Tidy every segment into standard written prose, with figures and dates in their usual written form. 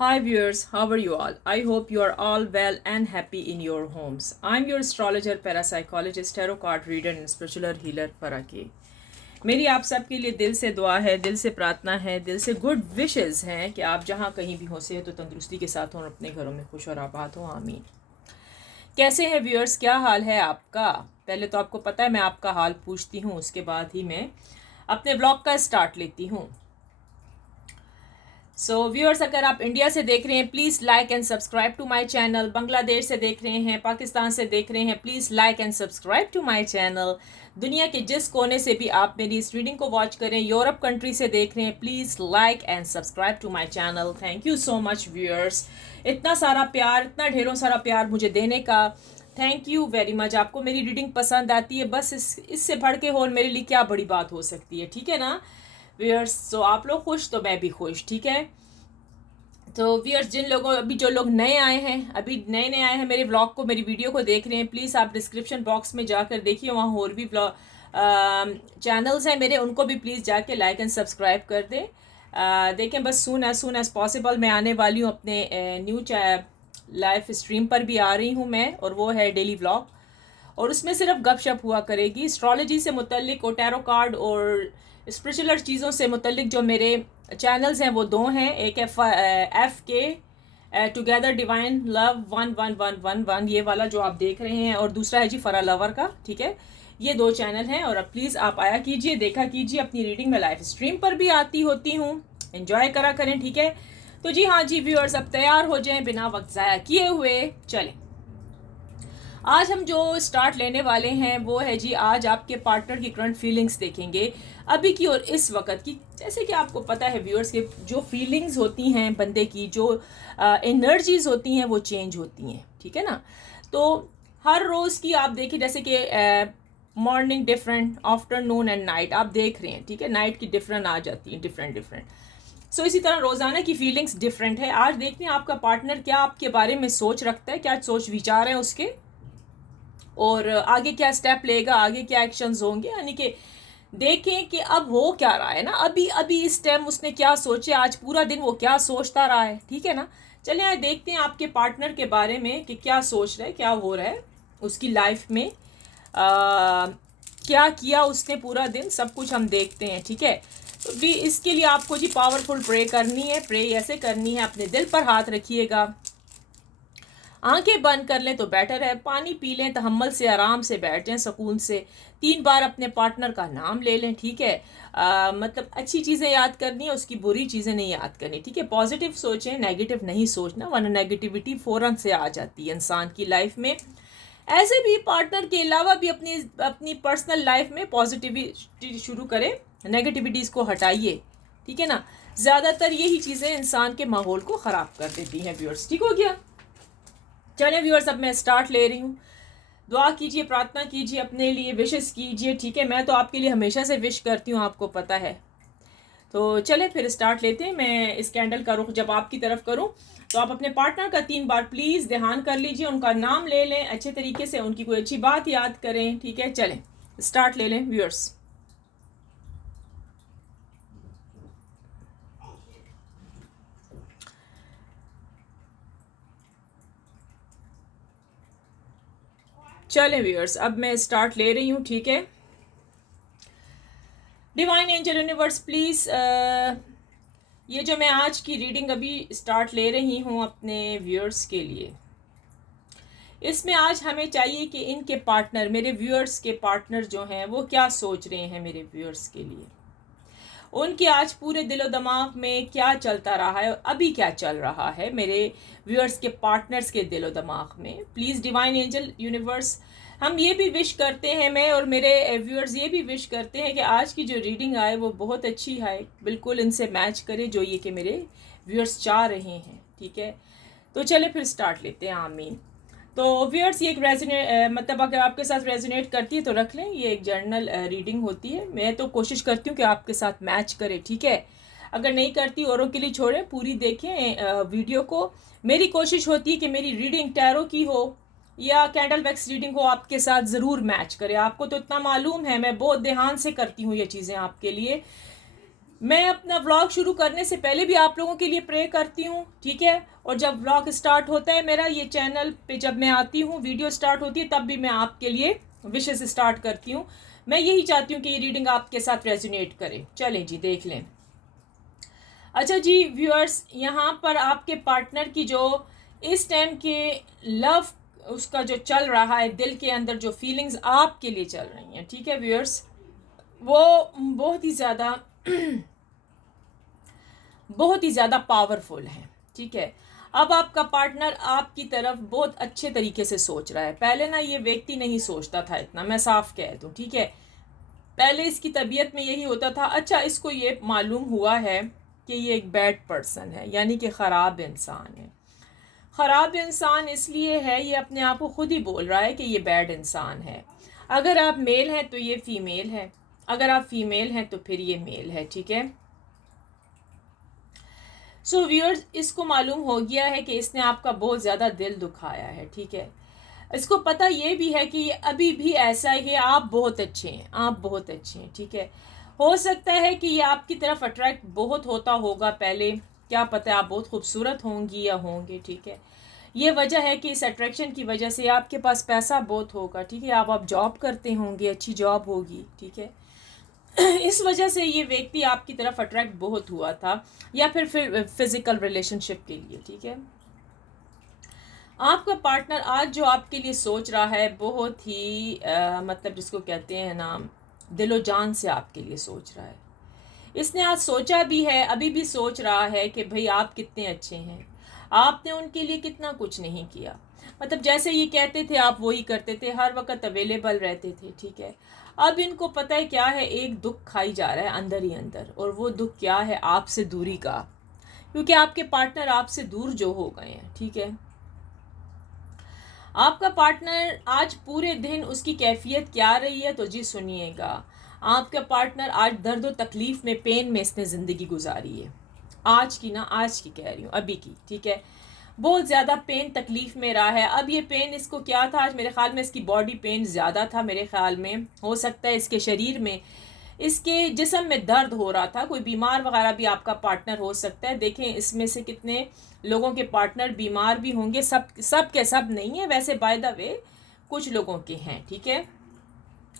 Hi viewers, how are you all? I hope you are all well and happy in your homes. I'm your astrologer, parapsychologist, tarot card reader and spiritual healer Faraki. मेरी आप सबके लिए दिल से दुआ है, दिल से प्रार्थना है, दिल से गुड विशेस हैं कि आप जहाँ कहीं भी हो से तो तंदुरुस्ती के साथ हों और अपने घरों में खुश और आबाद हों। आमीन। कैसे हैं व्यूअर्स, क्या हाल है आपका? पहले तो आपको पता है मैं आपका हाल पूछती हूँ, उसके बाद ही मैं अपने ब्लॉग का स्टार्ट लेती हूँ। सो व्यूअर्स, अगर आप इंडिया से देख रहे हैं please like and subscribe to my channel. Bangladesh से देख रहे हैं, पाकिस्तान से देख रहे हैं, please like and subscribe to my channel. दुनिया के जिस कोने से भी आप मेरी इस रीडिंग को वॉच करें, यूरोप कंट्री से देख रहे हैं, please like and subscribe to my channel. Thank you so much viewers, इतना सारा प्यार, इतना ढेरों सारा प्यार मुझे देने का। Thank you very much. आपको मेरी रीडिंग पसंद आती है, बस इससे बढ़ के और मेरे लिए क्या बड़ी बात हो सकती है, ठीक है ना व्यूअर्स? सो आप लोग खुश तो मैं भी खुश, ठीक है। तो व्यूअर्स, जिन लोगों जो लोग नए आए हैं, अभी नए नए आए हैं मेरे ब्लॉग को, मेरी वीडियो को देख रहे हैं, प्लीज़ आप डिस्क्रिप्शन बॉक्स में जाकर देखिए, वहाँ और भी ब्लॉग चैनल्स हैं मेरे, उनको भी प्लीज़ जाके लाइक एंड सब्सक्राइब कर दें। देखें, बस सून एज पॉसिबल मैं आने वाली हूँ अपने न्यू लाइव स्ट्रीम पर भी आ रही हूँ मैं, और वो है डेली व्लॉग, और उसमें सिर्फ गपशप हुआ करेगी एस्ट्रोलॉजी से मुतल्लिक और टैरो कार्ड और स्पिरिचुअल चीज़ों से मुतल्लिक। जो मेरे चैनल्स हैं वो दो हैं, एक है FK टुगेदर डिवाइन लव 1111, ये वाला जो आप देख रहे हैं, और दूसरा है जी फरा लवर का, ठीक है। ये दो चैनल हैं, और अब प्लीज़ आप आया कीजिए, देखा कीजिए अपनी रीडिंग में। लाइव स्ट्रीम पर भी आती होती हूँ, एंजॉय करा करें, ठीक है। तो जी हाँ जी व्यूअर्स, अब तैयार हो जाएं बिना वक्त ज़ाया किए हुए। चलें, आज हम जो स्टार्ट लेने वाले हैं वो है जी, आज आपके पार्टनर की करंट फीलिंग्स देखेंगे अभी की और इस वक्त की। जैसे कि आपको पता है व्यूअर्स के जो फीलिंग्स होती हैं बंदे की, जो एनर्जीज होती हैं वो चेंज होती हैं, ठीक है ना। तो हर रोज़ की आप देखिए, जैसे कि morning different, afternoon and night आप देख रहे हैं, ठीक है। नाइट की डिफरेंट आ जाती है, डिफरेंट डिफरेंट। सो इसी तरह रोज़ाना की फीलिंग्स डिफरेंट है। आज देखते हैं आपका पार्टनर क्या आपके बारे में सोच रखता है, क्या सोच विचार हैं उसके, और आगे क्या स्टेप लेगा, आगे क्या एक्शंस होंगे, यानी कि देखें कि अब हो क्या रहा है ना, अभी अभी इस टाइम उसने क्या सोचे, आज पूरा दिन वो क्या सोचता रहा है, ठीक है ना। चलिए आज देखते हैं आपके पार्टनर के बारे में कि क्या सोच रहा है, क्या हो रहा है उसकी लाइफ में, क्या किया उसने पूरा दिन, सब कुछ हम देखते हैं, ठीक है। तो भी इसके लिए आपको जी पावरफुल प्रे करनी है। प्रे ऐसे करनी है, अपने दिल पर हाथ रखिएगा, आंखें बंद कर लें तो बेटर है, पानी पी लें, तहम्मुल से आराम से बैठ जाएं, सुकून से 3 बार अपने पार्टनर का नाम ले लें, ठीक है। मतलब अच्छी चीज़ें याद करनी है, उसकी बुरी चीज़ें नहीं याद करनी, ठीक है। पॉजिटिव सोचें, नेगेटिव नहीं सोचना, वरना नेगेटिविटी फ़ौरन से आ जाती है इंसान की लाइफ में। ऐसे भी पार्टनर के अलावा भी अपनी अपनी पर्सनल लाइफ में पॉजिटिविटी शुरू करें, नेगेटिविटीज़ को हटाइए, ठीक है ना। ज़्यादातर यही चीज़ें इंसान के माहौल को ख़राब कर देती हैं व्यूअर्स, ठीक हो गया। चलिए व्यूअर्स, अब मैं स्टार्ट ले रही हूँ। दुआ कीजिए, प्रार्थना कीजिए, अपने लिए विशेस कीजिए, ठीक है। मैं तो आपके लिए हमेशा से विश करती हूँ, आपको पता है। तो चले फिर स्टार्ट लेते हैं। मैं इस कैंडल का रुख जब आपकी तरफ करूँ तो आप अपने पार्टनर का 3 बार प्लीज़ ध्यान कर लीजिए, उनका नाम ले लें अच्छे तरीके से, उनकी कोई अच्छी बात याद करें, ठीक है। चलें स्टार्ट ले लें व्यूअर्स। चलें व्यूअर्स, अब मैं स्टार्ट ले रही हूँ, ठीक है। डिवाइन एंजल यूनिवर्स प्लीज़, ये जो मैं आज की रीडिंग अभी स्टार्ट ले रही हूँ अपने व्यूअर्स के लिए, इसमें आज हमें चाहिए कि इनके पार्टनर, मेरे व्यूअर्स के पार्टनर जो हैं वो क्या सोच रहे हैं मेरे व्यूअर्स के लिए, उनके आज पूरे दिलो दिमाग में क्या चलता रहा है और अभी क्या चल रहा है मेरे व्यूअर्स के पार्टनर्स के दिलो दिमाग में। प्लीज़ डिवाइन एंजल यूनिवर्स, हम ये भी विश करते हैं, मैं और मेरे व्यूअर्स ये भी विश करते हैं कि आज की जो रीडिंग आए वो बहुत अच्छी आए, बिल्कुल इनसे मैच करे जो ये कि मेरे व्यूअर्स चाह रहे हैं, ठीक है। तो चले फिर स्टार्ट लेते हैं। आमीन। तो व्यूअर्स, ये एक रेजोनेट, मतलब अगर आपके साथ रेजोनेट करती है तो रख लें, ये एक जर्नल रीडिंग होती है। मैं तो कोशिश करती हूँ कि आपके साथ मैच करे, ठीक है। अगर नहीं करती औरों के लिए छोड़ें, पूरी देखें वीडियो को। मेरी कोशिश होती है कि मेरी रीडिंग टैरो की हो या कैंडल वैक्स रीडिंग हो, आपके साथ ज़रूर मैच करे। आपको तो इतना मालूम है, मैं बहुत ध्यान से करती हूँ ये चीज़ें आपके लिए। मैं अपना व्लॉग शुरू करने से पहले भी आप लोगों के लिए प्रे करती हूँ, ठीक है। और जब व्लॉग स्टार्ट होता है मेरा ये चैनल पे, जब मैं आती हूँ वीडियो स्टार्ट होती है, तब भी मैं आपके लिए विशेस स्टार्ट करती हूँ। मैं यही चाहती हूँ कि ये रीडिंग आपके साथ रेजोनेट करे। चलें जी, देख लें। अच्छा जी व्यूअर्स, यहाँ पर आपके पार्टनर की जो इस टाइम के लव, उसका जो चल रहा है दिल के अंदर, जो फीलिंग्स आपके लिए चल रही हैं, ठीक है व्यूअर्स, वो बहुत ही ज़्यादा बहुत ही ज़्यादा पावरफुल है, ठीक है। अब आपका पार्टनर आपकी तरफ बहुत अच्छे तरीके से सोच रहा है। पहले ना ये व्यक्ति नहीं सोचता था इतना, मैं साफ कह दूँ, ठीक है। पहले इसकी तबीयत में यही होता था। अच्छा, इसको ये मालूम हुआ है कि ये एक बैड पर्सन है, यानी कि ख़राब इंसान है। ख़राब इंसान इसलिए है, ये अपने आप को खुद ही बोल रहा है कि ये बैड इंसान है। अगर आप मेल हैं तो ये फीमेल है, अगर आप फीमेल हैं तो फिर ये मेल है, ठीक है। सो व्यूअर्स, इसको मालूम हो गया है कि इसने आपका बहुत ज़्यादा दिल दुखाया है, ठीक है। इसको पता ये भी है कि ये अभी भी ऐसा है कि आप बहुत अच्छे हैं, आप बहुत अच्छे हैं, ठीक है। हो सकता है कि ये आपकी तरफ अट्रैक्ट बहुत होता होगा पहले, क्या पता है आप बहुत खूबसूरत होंगी या होंगे, ठीक है। ये वजह है कि इस अट्रैक्शन की वजह से आपके पास पैसा बहुत होगा, ठीक है। आप जॉब करते होंगे, अच्छी जॉब होगी, ठीक है। इस वजह से ये व्यक्ति आपकी तरफ अट्रैक्ट बहुत हुआ था, या फिर फिजिकल रिलेशनशिप के लिए, ठीक है। आपका पार्टनर आज जो आपके लिए सोच रहा है बहुत ही मतलब जिसको कहते हैं ना, दिलो जान से आपके लिए सोच रहा है। इसने आज सोचा भी है, अभी भी सोच रहा है कि भाई आप कितने अच्छे हैं, आपने उनके लिए कितना कुछ नहीं किया। मतलब जैसे ये कहते थे आप वही करते थे, हर वक्त अवेलेबल रहते थे, ठीक है। अब इनको पता है क्या है, एक दुख खाई जा रहा है अंदर ही अंदर, और वो दुख क्या है, आपसे दूरी का। क्योंकि आपके पार्टनर आपसे दूर जो हो गए हैं, ठीक है। आपका पार्टनर आज पूरे दिन उसकी कैफियत क्या रही है, तो जी सुनिएगा। आपका पार्टनर आज दर्द और तकलीफ़ में, पेन में इसने ज़िंदगी गुजारी है। आज की ना, आज की कह रही हूँ, अभी की, ठीक है। बहुत ज़्यादा पेन तकलीफ़ में रहा है। अब ये पेन इसको क्या था, आज मेरे ख़्याल में इसकी बॉडी पेन ज़्यादा था, मेरे ख़्याल में हो सकता है इसके शरीर में, इसके जिस्म में दर्द हो रहा था। कोई बीमार वगैरह भी आपका पार्टनर हो सकता है। देखें इसमें से कितने लोगों के पार्टनर बीमार भी होंगे, सब के सब नहीं है वैसे, बाय द वे कुछ लोगों के हैं, ठीक है।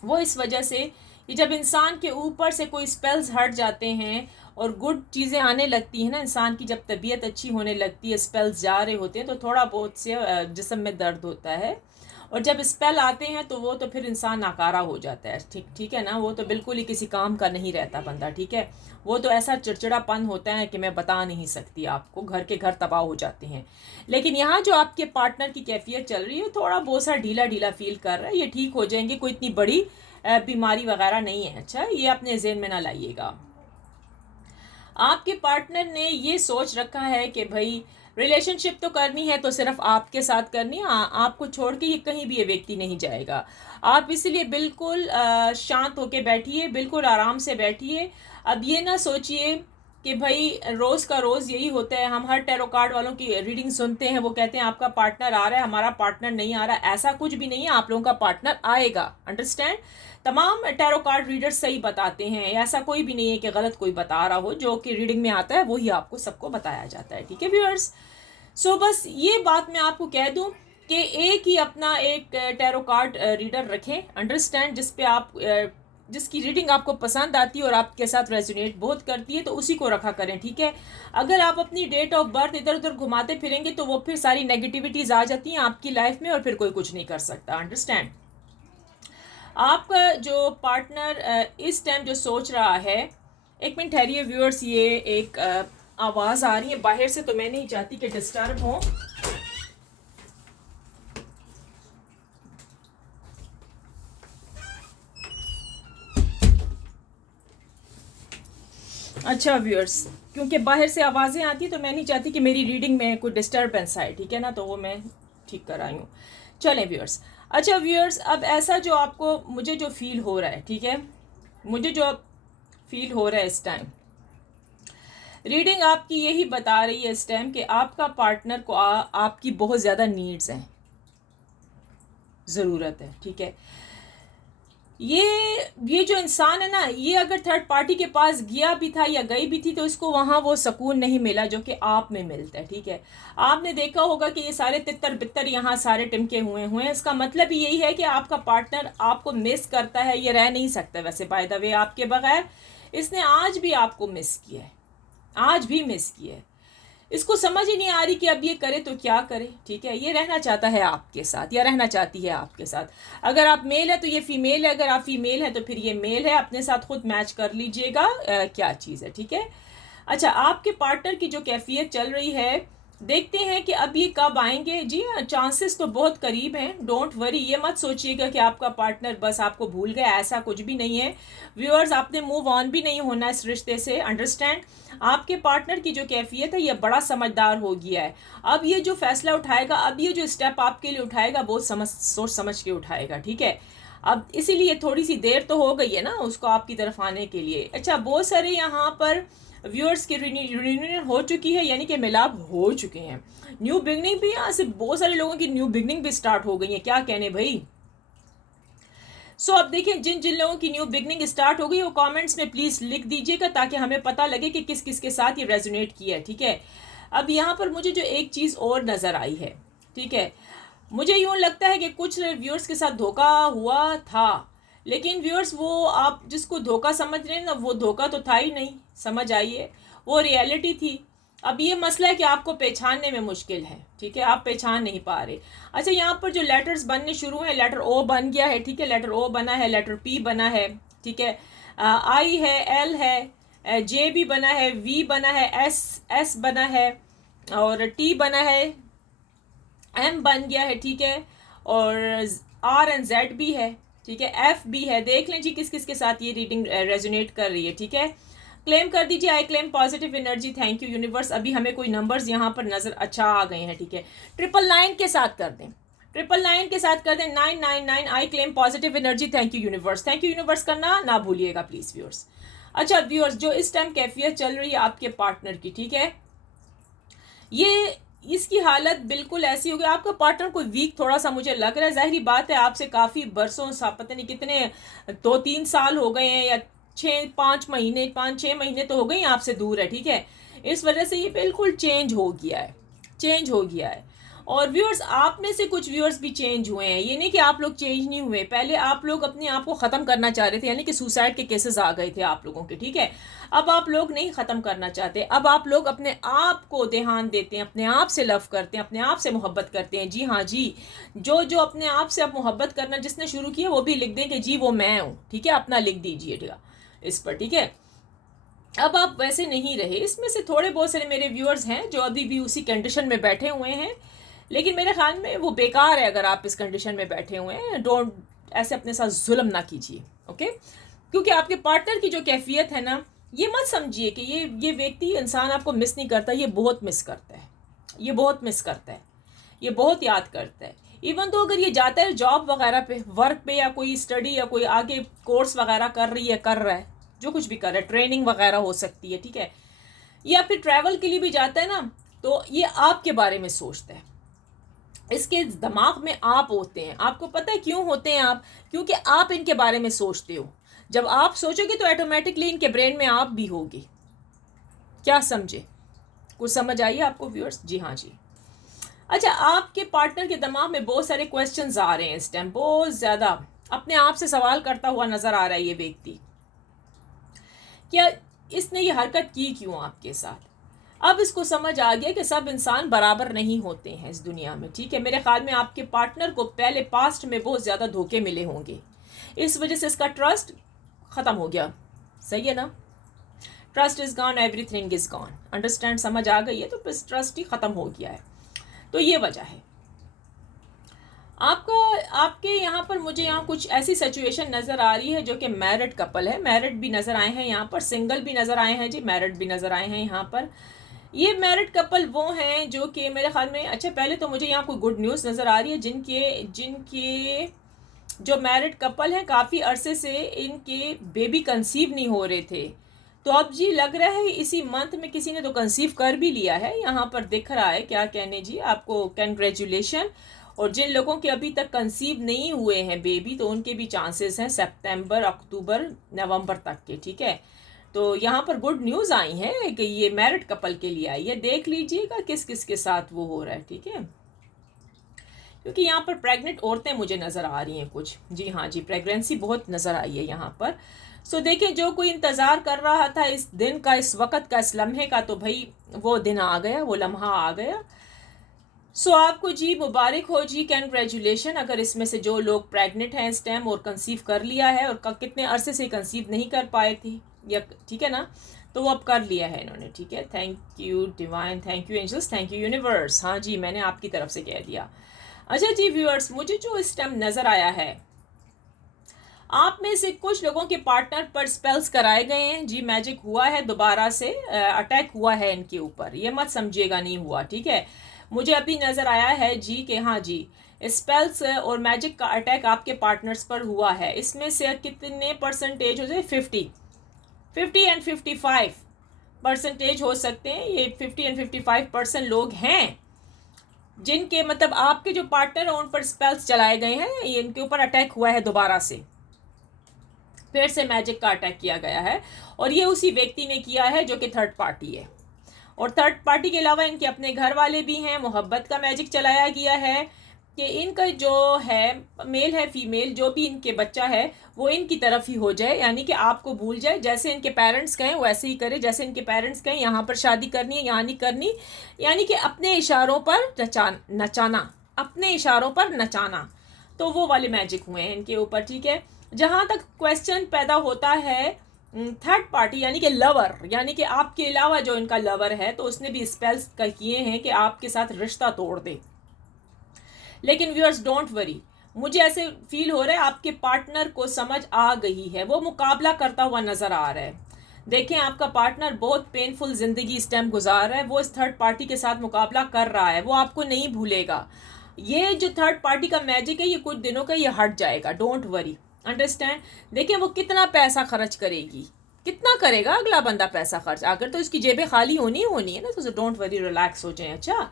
वो इस वजह से, ये जब इंसान के ऊपर से कोई स्पेल्स हट जाते हैं और गुड चीज़ें आने लगती हैं ना, इंसान की जब तबीयत अच्छी होने लगती है, स्पेल्स जा रहे होते हैं, तो थोड़ा बहुत से जिस्म में दर्द होता है। और जब स्पेल आते हैं तो वो तो फिर इंसान नाकारा हो जाता है, ठीक है ना। वो तो बिल्कुल ही किसी काम का नहीं रहता बंदा, ठीक है। वो तो ऐसा चिड़चिड़ापन होता है कि मैं बता नहीं सकती आपको, घर के घर तबाह हो जाते हैं। लेकिन यहाँ जो आपके पार्टनर की कैफियत चल रही है, थोड़ा बहुत सा ढीला ढीला फील कर रहा है, ये ठीक हो जाएंगे, कोई इतनी बड़ी बीमारी वगैरह नहीं है। अच्छा, ये अपने ज़हन में ना लाइएगा। आपके पार्टनर ने ये सोच रखा है कि भाई रिलेशनशिप तो करनी है तो सिर्फ आपके साथ करनी है, आपको छोड़ के ये कहीं भी ये व्यक्ति नहीं जाएगा। आप इसलिए बिल्कुल शांत होके बैठिए, बिल्कुल आराम से बैठिए। अब ये ना सोचिए कि भाई रोज़ का रोज़ यही होता है। हम हर टैरो कार्ड वालों की रीडिंग सुनते हैं, वो कहते हैं आपका पार्टनर आ रहा है, हमारा पार्टनर नहीं आ रहा। ऐसा कुछ भी नहीं है, आप लोगों का पार्टनर आएगा, अंडरस्टैंड। तमाम टैरो कार्ड रीडर्स सही बताते हैं, ऐसा कोई भी नहीं है कि गलत कोई बता रहा हो। जो कि रीडिंग में आता है वही आपको सबको बताया जाता है, ठीक है व्यूअर्स। सो बस ये बात मैं आपको कह दूं कि एक ही अपना एक टैरो कार्ड रीडर रखें, अंडरस्टैंड, जिस पे आप जिसकी रीडिंग आपको पसंद आती है और आपके साथ रेजोनेट बहुत करती है, तो उसी को रखा करें, ठीक है। अगर आप अपनी डेट ऑफ बर्थ इधर उधर घुमाते फिरेंगे तो वो फिर सारी नेगेटिविटीज आ जाती हैं आपकी लाइफ में, और फिर कोई कुछ नहीं कर सकता, अंडरस्टैंड। आपका जो पार्टनर इस टाइम जो सोच रहा है, एक मिनट ठहरिए व्यूअर्स, ये एक आवाज़ आ रही है बाहर से, तो मैं नहीं चाहती कि डिस्टर्ब हो। अच्छा व्यूअर्स, क्योंकि बाहर से आवाज़ें आती तो मैं नहीं चाहती कि मेरी रीडिंग में कोई डिस्टर्बेंस आए, ठीक है ना, तो वो मैं ठीक कर आई हूँ। चलें व्यूअर्स। अच्छा व्यूअर्स, अब ऐसा जो आपको, मुझे जो फील हो रहा है, ठीक है, मुझे जो फील हो रहा है इस टाइम, रीडिंग आपकी यही बता रही है इस टाइम कि आपका पार्टनर को आपकी बहुत ज़्यादा नीड्स हैं, ज़रूरत है, ठीक है। ये जो इंसान है ना, ये अगर थर्ड पार्टी के पास गया भी था या गई भी थी तो इसको वहाँ वो सुकून नहीं मिला जो कि आप में मिलता है, ठीक है। आपने देखा होगा कि ये सारे तितर बितर यहाँ सारे टिमके हुए हैं, इसका मतलब यही है कि आपका पार्टनर आपको मिस करता है, ये रह नहीं सकता वैसे बाय द वे आपके बगैर। इसने आज भी आपको मिस किया है, आज भी मिस किया है। इसको समझ ही नहीं आ रही कि अब ये करे तो क्या करे, ठीक है। ये रहना चाहता है आपके साथ या रहना चाहती है आपके साथ। अगर आप मेल है तो ये फीमेल है, अगर आप फीमेल है तो फिर ये मेल है। अपने साथ खुद मैच कर लीजिएगा क्या चीज़ है, ठीक है। अच्छा, आपके पार्टनर की जो कैफियत चल रही है, देखते हैं कि अब ये कब आएंगे। जी हाँ, चांसेस तो बहुत करीब हैं, डोंट वरी। ये मत सोचिएगा कि आपका पार्टनर बस आपको भूल गया, ऐसा कुछ भी नहीं है व्यूअर्स। आपने मूव ऑन भी नहीं होना इस रिश्ते से, अंडरस्टैंड। आपके पार्टनर की जो कैफियत है ये बड़ा समझदार हो गया है। अब ये जो फैसला उठाएगा, अब ये जो स्टेप आपके लिए उठाएगा बहुत सोच समझ के उठाएगा, ठीक है। अब इसीलिए थोड़ी सी देर तो हो गई है ना उसको आपकी तरफ आने के लिए। अच्छा, बहुत सारे यहाँ पर व्यूअर्स की रियूनियन हो चुकी है, यानी कि मिलाप हो चुके हैं। न्यू बिगनिंग भी यहाँ से बहुत सारे लोगों की न्यू बिगनिंग भी स्टार्ट हो गई है, क्या कहने भाई। अब देखिए, जिन जिन लोगों की न्यू बिगनिंग स्टार्ट हो गई वो कमेंट्स में प्लीज लिख दीजिएगा ताकि हमें पता लगे कि किस किस के साथ ये रेजोनेट किया है, ठीक है। अब यहाँ पर मुझे जो एक चीज़ और नज़र आई है, ठीक है, मुझे यूँ लगता है कि कुछ व्यूअर्स के साथ धोखा हुआ था, लेकिन व्यूअर्स वो आप जिसको धोखा समझ रहे हैं ना, वो धोखा तो था ही नहीं, समझ आइए, वो रियलिटी थी। अब ये मसला है कि आपको पहचानने में मुश्किल है, ठीक है, आप पहचान नहीं पा रहे। अच्छा, यहाँ पर जो लेटर्स बनने शुरू हैं, लेटर ओ बन गया है, ठीक है, लेटर ओ बना है, लेटर पी बना है, ठीक है, आई है, एल है, जे भी बना है, वी बना है, एस बना है, और टी बना है, एम बन गया है, ठीक है, और आर एंड जेड भी है, ठीक है, एफ भी है। देख लें जी किस किस के साथ ये रीडिंग रेजोनेट कर रही है, ठीक है। क्लेम कर दीजिए, I claim positive energy, thank you universe. अभी हमें कोई नंबर्स यहाँ पर नजर अच्छा आ गए हैं, ठीक है। 999 के साथ कर दें, 999 के साथ कर दें, 999, I claim positive energy, thank you universe, thank you universe करना ना भूलिएगा प्लीज व्यूअर्स। अच्छा व्यूअर्स, जो इस टाइम कैफियत चल रही है आपके पार्टनर की, ठीक है, ये इसकी हालत बिल्कुल ऐसी होगी। आपका पार्टनर कोई वीक थोड़ा सा मुझे लग रहा है, जाहिर बात है आपसे काफ़ी बरसों सा, पता नहीं कितने 2-3 साल हो गए हैं या 5 महीने तो हो गए हैं आपसे दूर है, ठीक है। इस वजह से ये बिल्कुल चेंज हो गया है, चेंज हो गया है। और व्यूअर्स, आप में से कुछ व्यूअर्स भी चेंज हुए हैं, ये नहीं कि आप लोग चेंज नहीं हुए। पहले आप लोग अपने आप को ख़त्म करना चाह रहे थे, यानी कि सुसाइड के केसेस आ गए थे आप लोगों के, ठीक है। अब आप लोग नहीं ख़त्म करना चाहते, अब आप लोग अपने आप को ध्यान देते हैं, अपने आप से लव करते हैं, अपने आप से मोहब्बत करते हैं। जी हाँ जी, जो जो अपने आप से अब मोहब्बत करना जिसने शुरू किया वो भी लिख दें कि जी वो मैं हूँ, ठीक है, अपना लिख दीजिए, ठीक है, इस पर, ठीक है। अब आप वैसे नहीं रहे। इसमें से थोड़े बहुत सारे मेरे व्यूअर्स हैं जो अभी भी उसी कंडीशन में बैठे हुए हैं, लेकिन मेरे ख्याल में वो बेकार है अगर आप इस कंडीशन में बैठे हुए हैं। डोंट ऐसे अपने साथ जुल्म ना कीजिए, ओके। क्योंकि आपके पार्टनर की जो कैफियत है ना, ये मत समझिए कि ये व्यक्ति इंसान आपको मिस नहीं करता, ये बहुत मिस करता है, ये बहुत मिस करता है, ये बहुत याद करता है। इवन तो अगर ये जाता है जॉब वगैरह पे, वर्क पे, या कोई स्टडी या कोई आगे कोर्स वगैरह कर रहा है, जो कुछ भी कर रहा है, ट्रेनिंग वगैरह हो सकती है, ठीक है, या फिर ट्रैवल के लिए भी जाता है ना, तो ये आपके बारे में सोचता है। इसके दिमाग में आप होते हैं। आपको पता है क्यों होते हैं आप? क्योंकि आप इनके बारे में सोचते हो। जब आप सोचोगे तो ऑटोमेटिकली इनके ब्रेन में आप भी होगे। क्या समझे? कुछ समझ आइए आपको व्यूअर्स? जी हाँ जी। अच्छा, आपके पार्टनर के दिमाग में बहुत सारे क्वेश्चंस आ रहे हैं इस टाइम, बहुत ज़्यादा अपने आप से सवाल करता हुआ नज़र आ रहा है ये व्यक्ति, क्या इसने ये हरकत की क्यों आपके साथ। अब इसको समझ आ गया कि सब इंसान बराबर नहीं होते हैं इस दुनिया में, ठीक है। मेरे ख्याल में आपके पार्टनर को पहले पास्ट में बहुत ज़्यादा धोखे मिले होंगे, इस वजह से इसका ट्रस्ट ख़त्म हो गया, सही है ना। Trust is gone, everything is gone, understand, समझ आ गई है, तो बस ट्रस्ट ही ख़त्म हो गया है। तो ये वजह है आपके यहाँ पर। मुझे यहाँ कुछ ऐसी सिचुएशन नज़र आ रही है जो कि मैरिड कपल है, मैरिड भी नज़र आए हैं यहाँ पर, सिंगल भी नज़र आए हैं जी, मैरिड भी नज़र आए हैं यहाँ पर। ये मैरिड कपल वो हैं जो कि मेरे ख्याल में, अच्छा पहले तो मुझे यहाँ कोई गुड न्यूज़ नज़र आ रही है, जिनके जो मैरिड कपल हैं काफ़ी अरसे से इनके बेबी कंसीव नहीं हो रहे थे, तो अब जी लग रहा है इसी मंथ में किसी ने तो कंसीव कर भी लिया है, यहाँ पर दिख रहा है। क्या कहने जी, आपको कंग्रेचुलेशन। और जिन लोगों के अभी तक कंसीव नहीं हुए हैं बेबी, तो उनके भी चांसेस हैं सितंबर, अक्टूबर, नवंबर तक के, ठीक है। तो यहाँ पर गुड न्यूज़ आई है कि ये मैरिड कपल के लिए आई है। देख लीजिएगा किस किस के साथ वो हो रहा है, ठीक है, क्योंकि यहाँ पर प्रेग्नेंट औरतें मुझे नज़र आ रही हैं कुछ। जी हाँ जी, प्रेगनेंसी बहुत नज़र आई है यहाँ पर। सो देखिए, जो कोई इंतज़ार कर रहा था इस दिन का, इस वक्त का, इस लम्हे का, तो भाई वो दिन आ गया, वो लम्हा आ गया। सो आपको जी मुबारक हो जी, कैंग्रेचुलेशन। अगर इसमें से जो लोग प्रेग्नेंट हैं इस टाइम और कंसीव कर लिया है, और कितने अरसे से कंसीव नहीं कर पाए थे, या ठीक है ना, तो वो अब कर लिया है इन्होंने, ठीक है। Thank you divine, thank you angels, thank you universe. हाँ जी, मैंने आपकी तरफ से कह दिया। अच्छा जी व्यूअर्स, मुझे जो इस टाइम नज़र आया है, आप में से कुछ लोगों के पार्टनर पर स्पेल्स कराए गए हैं जी, मैजिक हुआ है, दोबारा से अटैक हुआ है इनके ऊपर, ये मत समझिएगा नहीं हुआ, ठीक है। मुझे अभी नज़र आया है जी कि हाँ जी, स्पेल्स और मैजिक का अटैक आपके पार्टनर्स पर हुआ है। इसमें से कितने परसेंटेज हो जाए, 50 एंड 55% हो सकते हैं। ये 50 एंड 55% लोग हैं जिनके मतलब आपके जो पार्टनर हैं उन पर स्पेल्स चलाए गए हैं, इनके ऊपर अटैक हुआ है, दोबारा से फिर से मैजिक का अटैक किया गया है। और ये उसी व्यक्ति ने किया है जो कि थर्ड पार्टी है, और थर्ड पार्टी के अलावा इनके अपने घर वाले भी हैं। मोहब्बत का मैजिक चलाया गया है कि इनका जो है, मेल है फीमेल, जो भी इनके बच्चा है वो इनकी तरफ ही हो जाए, यानी कि आपको भूल जाए। जैसे इनके पेरेंट्स कहें वैसे ही करे, जैसे इनके पेरेंट्स कहें यहाँ पर शादी करनी है, यहाँ नहीं करनी, यानी कि अपने इशारों पर नचाना, अपने इशारों पर नचाना। तो वो वाले मैजिक हुए हैं इनके ऊपर, ठीक है। जहाँ तक क्वेश्चन पैदा होता है थर्ड पार्टी यानी कि लवर, यानी कि आपके अलावा जो इनका लवर है, तो उसने भी स्पेल्स किए हैं कि आपके साथ रिश्ता तोड़ दे। लेकिन व्यूअर्स डोंट वरी, मुझे ऐसे फील हो रहा है आपके पार्टनर को समझ आ गई है, वो मुकाबला करता हुआ नजर आ रहा है। देखें, आपका पार्टनर बहुत पेनफुल जिंदगी इस टाइम गुजार रहा है, वो इस थर्ड पार्टी के साथ मुकाबला कर रहा है, वो आपको नहीं भूलेगा। ये जो थर्ड पार्टी का मैजिक है ये कुछ दिनों का ये हट जाएगा, डोंट वरी, अंडरस्टैंड। देखिए वो कितना पैसा खर्च करेगी, कितना करेगा अगला बंदा पैसा खर्च, अगर तो इसकी जेबें खाली होनी है ना, तो डोंट वरी, रिलैक्स हो जाए। अच्छा,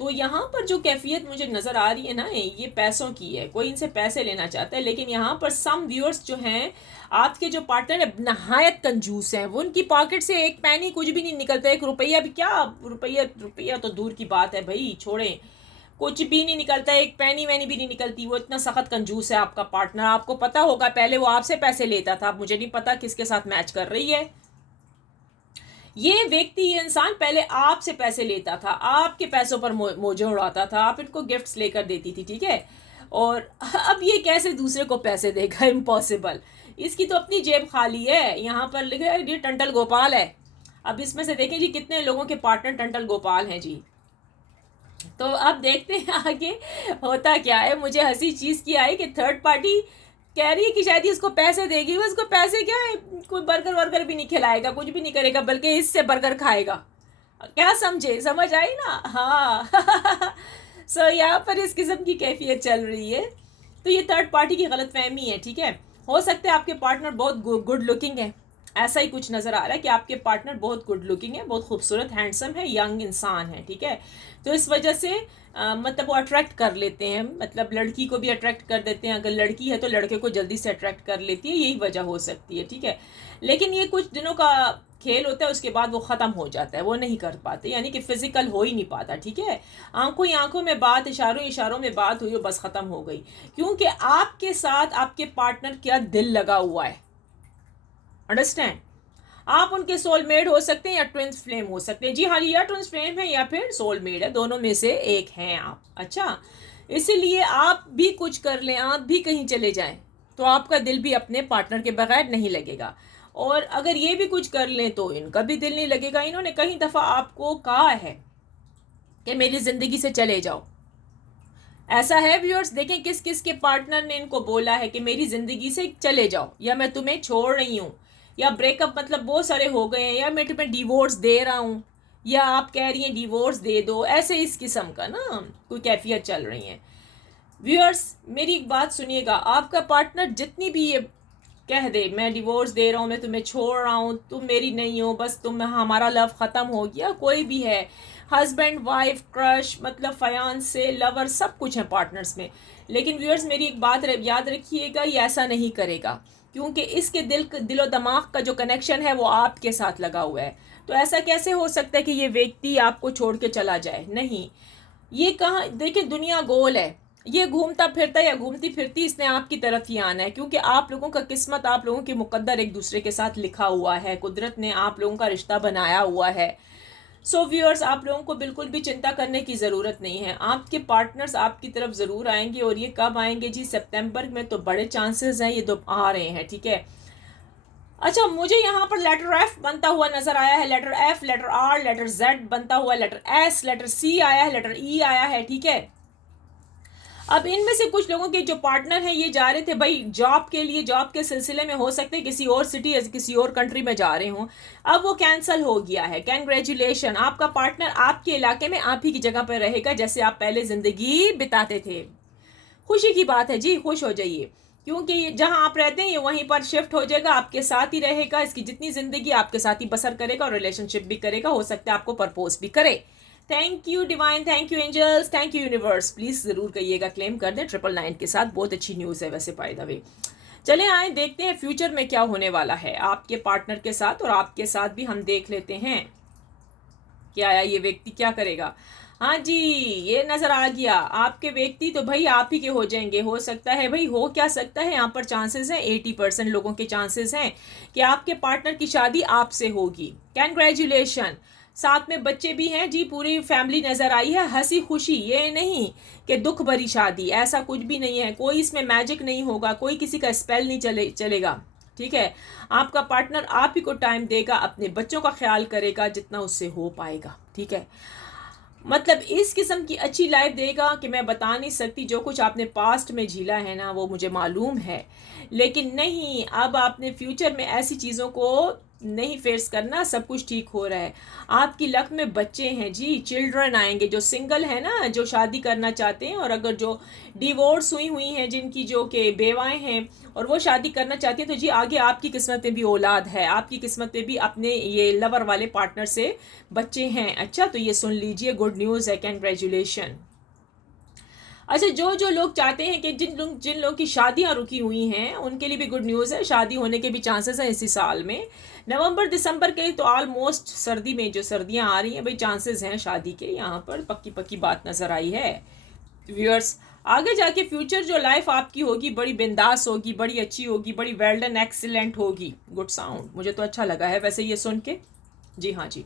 तो यहाँ पर जो कैफियत मुझे नज़र आ रही है ना, ये पैसों की है, कोई इनसे पैसे लेना चाहता है। लेकिन यहाँ पर सम व्यूअर्स जो हैं, आपके जो पार्टनर है नहायत कंजूस हैं, वो उनकी पॉकेट से एक पैनी कुछ भी नहीं निकलता, एक रुपया भी क्या, रुपया तो दूर की बात है भाई, छोड़ें, कुछ भी नहीं निकलता, एक पैनी वैनी भी नहीं निकलती। वो इतना सख्त कंजूस है आपका पार्टनर। आपको पता होगा पहले वो आपसे पैसे लेता था, मुझे नहीं पता किसके साथ मैच कर रही है ये व्यक्ति, ये इंसान पहले आपसे पैसे लेता था, आपके पैसों पर मौजें उड़ाता था, आप इनको गिफ्ट्स लेकर देती थी, ठीक है। और अब ये कैसे दूसरे को पैसे देगा, इम्पॉसिबल, इसकी तो अपनी जेब खाली है। यहाँ पर लिखा है ये टंटल गोपाल है। अब इसमें से देखें जी कितने लोगों के पार्टनर टंटल गोपाल हैं जी। तो अब देखते हैं आगे होता क्या है। मुझे हंसी चीज़ की आई कि थर्ड पार्टी कह रही है कि शायद इसको पैसे देगी, उसको पैसे क्या है, कोई बर्गर वर्गर भी नहीं खिलाएगा, कुछ भी नहीं करेगा, बल्कि इससे बर्गर खाएगा। क्या समझे, समझ आई ना। हाँ सो यहाँ पर इस किस्म की कैफियत चल रही है। तो ये थर्ड पार्टी की गलतफहमी है, ठीक है। हो सकता है आपके पार्टनर बहुत गुड लुकिंग है, ऐसा ही कुछ नज़र आ रहा है कि आपके पार्टनर बहुत गुड लुकिंग है, बहुत खूबसूरत हैंडसम है, यंग इंसान है, ठीक है। तो इस वजह से मतलब वो अट्रैक्ट कर लेते हैं, मतलब लड़की को भी अट्रैक्ट कर देते हैं, अगर लड़की है तो लड़के को जल्दी से अट्रैक्ट कर लेती है, यही वजह हो सकती है, ठीक है। लेकिन ये कुछ दिनों का खेल होता है, उसके बाद वो ख़त्म हो जाता है, वो नहीं कर पाते, यानी कि फिजिकल हो ही नहीं पाता, ठीक है। आंखों ही आंखों में बात, इशारों इशारों में बात हुई और बस ख़त्म हो गई, क्योंकि आपके साथ आपके पार्टनर का दिल लगा हुआ है, अंडरस्टैंड। आप उनके सोलमेट हो सकते हैं या ट्विंस फ्लेम हो सकते हैं। जी हाँ, या ट्विंस फ्लेम है या फिर सोलमेट है, दोनों में से एक हैं आप। अच्छा, इसीलिए आप भी कुछ कर लें, आप भी कहीं चले जाएं, तो आपका दिल भी अपने पार्टनर के बगैर नहीं लगेगा। और अगर ये भी कुछ कर लें तो इनका भी दिल नहीं लगेगा। इन्होंने कई दफ़ा आपको कहा है कि मेरी ज़िंदगी से चले जाओ, ऐसा है व्यूअर्स। देखें किस किस के पार्टनर ने इनको बोला है कि मेरी ज़िंदगी से चले जाओ, या मैं तुम्हें छोड़ रही हूँ, या ब्रेकअप मतलब बहुत सारे हो गए हैं, या मैं तुम्हें डिवोर्स दे रहा हूँ, या आप कह रही हैं डिवोर्स दे दो, ऐसे इस किस्म का ना कोई कैफियत चल रही है। व्यूअर्स मेरी एक बात सुनिएगा, आपका पार्टनर जितनी भी ये कह दे मैं डिवोर्स दे रहा हूँ, मैं तुम्हें छोड़ रहा हूँ, तुम मेरी नहीं हो, बस तुम, हमारा लव ख़त्म हो गया। कोई भी है, हस्बैंड वाइफ क्रश, मतलब फयांसे लवर सब कुछ है पार्टनर्स में। लेकिन व्यूअर्स मेरी एक बात याद रखिएगा, ये ऐसा नहीं करेगा, क्योंकि इसके दिलो दिमाग का जो कनेक्शन है वो आपके साथ लगा हुआ है। तो ऐसा कैसे हो सकता है कि ये व्यक्ति आपको छोड़ के चला जाए? नहीं, ये कहाँ, देखिए दुनिया गोल है, ये घूमता फिरता या घूमती फिरती इसने आपकी तरफ ही आना है, क्योंकि आप लोगों का किस्मत, आप लोगों की मुकद्दर एक दूसरे के साथ लिखा हुआ है, कुदरत ने आप लोगों का रिश्ता बनाया हुआ है। सो व्यूअर्स, आप लोगों को बिल्कुल भी चिंता करने की ज़रूरत नहीं है, आपके पार्टनर्स आपकी तरफ ज़रूर आएंगे। और ये कब आएंगे जी? सितंबर में तो बड़े चांसेस हैं, ये तो आ रहे हैं, ठीक है। अच्छा, मुझे यहाँ पर लेटर एफ बनता हुआ नजर आया है, letter F, letter R, letter Z बनता हुआ, लेटर एस, लेटर सी आया है, लेटर ई आया है, ठीक है। अब इनमें से कुछ लोगों के जो पार्टनर हैं ये जा रहे थे भाई जॉब के लिए, जॉब के सिलसिले में, हो सकते हैं किसी और सिटी या किसी और कंट्री में जा रहे हों, अब वो कैंसिल हो गया है। कैंग्रेचुलेशन, आपका पार्टनर आपके इलाके में आप ही की जगह पर रहेगा जैसे आप पहले जिंदगी बिताते थे। खुशी की बात है जी, खुश हो जाइए, क्योंकि जहां आप रहते हैं ये वहीं पर शिफ्ट हो जाएगा, आपके साथ ही रहेगा, इसकी जितनी जिंदगी आपके साथ ही बसर करेगा और रिलेशनशिप भी करेगा, हो सकता है आपको प्रपोज भी करे। Thank you divine, thank you angels, thank you universe. Please जरूर कहिएगा, क्लेम कर दें 999 के साथ, बहुत अच्छी न्यूज़ है वैसे बाय द वे। चले आए देखते हैं फ्यूचर में क्या होने वाला है आपके पार्टनर के साथ, और आपके साथ भी हम देख लेते हैं क्या आया, ये व्यक्ति क्या करेगा। हाँ जी, ये नजर आ गया, आपके व्यक्ति तो भाई आप ही के हो जाएंगे। हो सकता है भाई, हो क्या सकता है, यहाँ पर चांसेस हैं 80% लोगों के चांसेस हैं कि आपके पार्टनर की शादी आपसे होगी। कैंग्रेचुलेशन, साथ में बच्चे भी हैं जी, पूरी फैमिली नजर आई है, हंसी खुशी, ये नहीं कि दुख भरी शादी, ऐसा कुछ भी नहीं है, कोई इसमें मैजिक नहीं होगा, कोई किसी का स्पेल नहीं चलेगा, ठीक है। आपका पार्टनर आप ही को टाइम देगा, अपने बच्चों का ख्याल करेगा जितना उससे हो पाएगा, ठीक है। मतलब इस किस्म की अच्छी लाइफ देगा कि मैं बता नहीं सकती। जो कुछ आपने पास्ट में झीला है ना वो मुझे मालूम है, लेकिन नहीं, अब आपने फ्यूचर में ऐसी चीज़ों को नहीं फेस करना, सब कुछ ठीक हो रहा है। आपकी लक में बच्चे हैं जी, चिल्ड्रन आएंगे। जो सिंगल है ना, जो शादी करना चाहते हैं, और अगर जो डिवोर्स हुई हैं, जिनकी जो कि बेवाएं हैं और वो शादी करना चाहती हैं, तो जी आगे आपकी किस्मत में भी औलाद है, आपकी किस्मत में भी अपने ये लवर वाले पार्टनर से बच्चे हैं। अच्छा, तो ये सुन लीजिए, गुड न्यूज़ है, कैंग्रेचुलेशन। अच्छा, जो जो लोग चाहते हैं कि जिन लोगों की शादियां रुकी हुई हैं उनके लिए भी गुड न्यूज़ है, शादी होने के भी चांसेस हैं इसी साल में, नवंबर दिसंबर के। तो ऑलमोस्ट सर्दी में जो सर्दियां आ रही हैं भाई, चांसेस हैं शादी के, यहाँ पर पक्की पक्की बात नज़र आई है व्यूअर्स। आगे जाके फ्यूचर जो लाइफ आपकी होगी बड़ी बिंदास होगी, बड़ी अच्छी होगी, बड़ी वेल डन, एक्सीलेंट होगी। गुड साउंड, मुझे तो अच्छा लगा है वैसे ये सुन के। जी हाँ जी,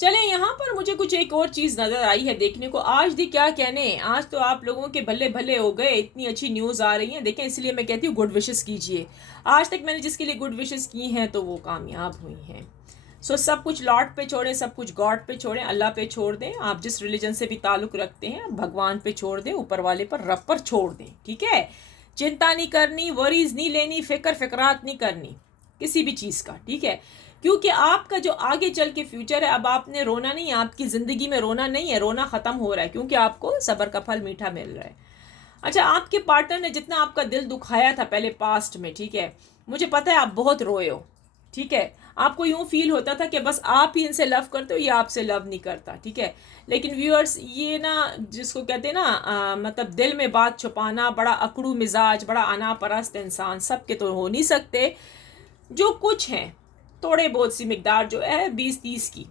चलें, यहाँ पर मुझे कुछ एक और चीज़ नज़र आई है देखने को। आज दी क्या कहने, आज तो आप लोगों के भले भले हो गए, इतनी अच्छी न्यूज़ आ रही है, देखें, इसलिए मैं कहती हूँ गुड विशेस कीजिए। आज तक मैंने जिसके लिए गुड विशेस की हैं तो वो कामयाब हुई हैं। सो सब कुछ लॉर्ड पे छोड़ें, सब कुछ गॉड पे छोड़ें, अल्लाह पे छोड़ दें। आप जिस रिलीजन से भी ताल्लुक़ रखते हैं भगवान पे छोड़ दें, ऊपर वाले पर, रब पर छोड़ दें, ठीक है। चिंता नहीं करनी, वरीज नहीं लेनी, फिक्रात नहीं करनी किसी भी चीज़ का, ठीक है। क्योंकि आपका जो आगे चल के फ्यूचर है, अब आपने रोना नहीं है, आपकी ज़िंदगी में रोना नहीं है, रोना ख़त्म हो रहा है, क्योंकि आपको सब्र का फल मीठा मिल रहा है। अच्छा, आपके पार्टनर ने जितना आपका दिल दुखाया था पहले पास्ट में, ठीक है, मुझे पता है आप बहुत रोए हो, ठीक है। आपको यूं फील होता था कि बस आप ही इनसे लव करते हो, ये आपसे लव नहीं करता, ठीक है। लेकिन व्यूअर्स, ये ना जिसको कहते हैं ना मतलब दिल में बात छुपाना, बड़ा अकड़ू मिजाज, बड़ा अनापरस्त इंसान, सबके तो हो नहीं सकते। जो कुछ हैं थोड़े बहुत सी मिकदार जो है 20-30 की,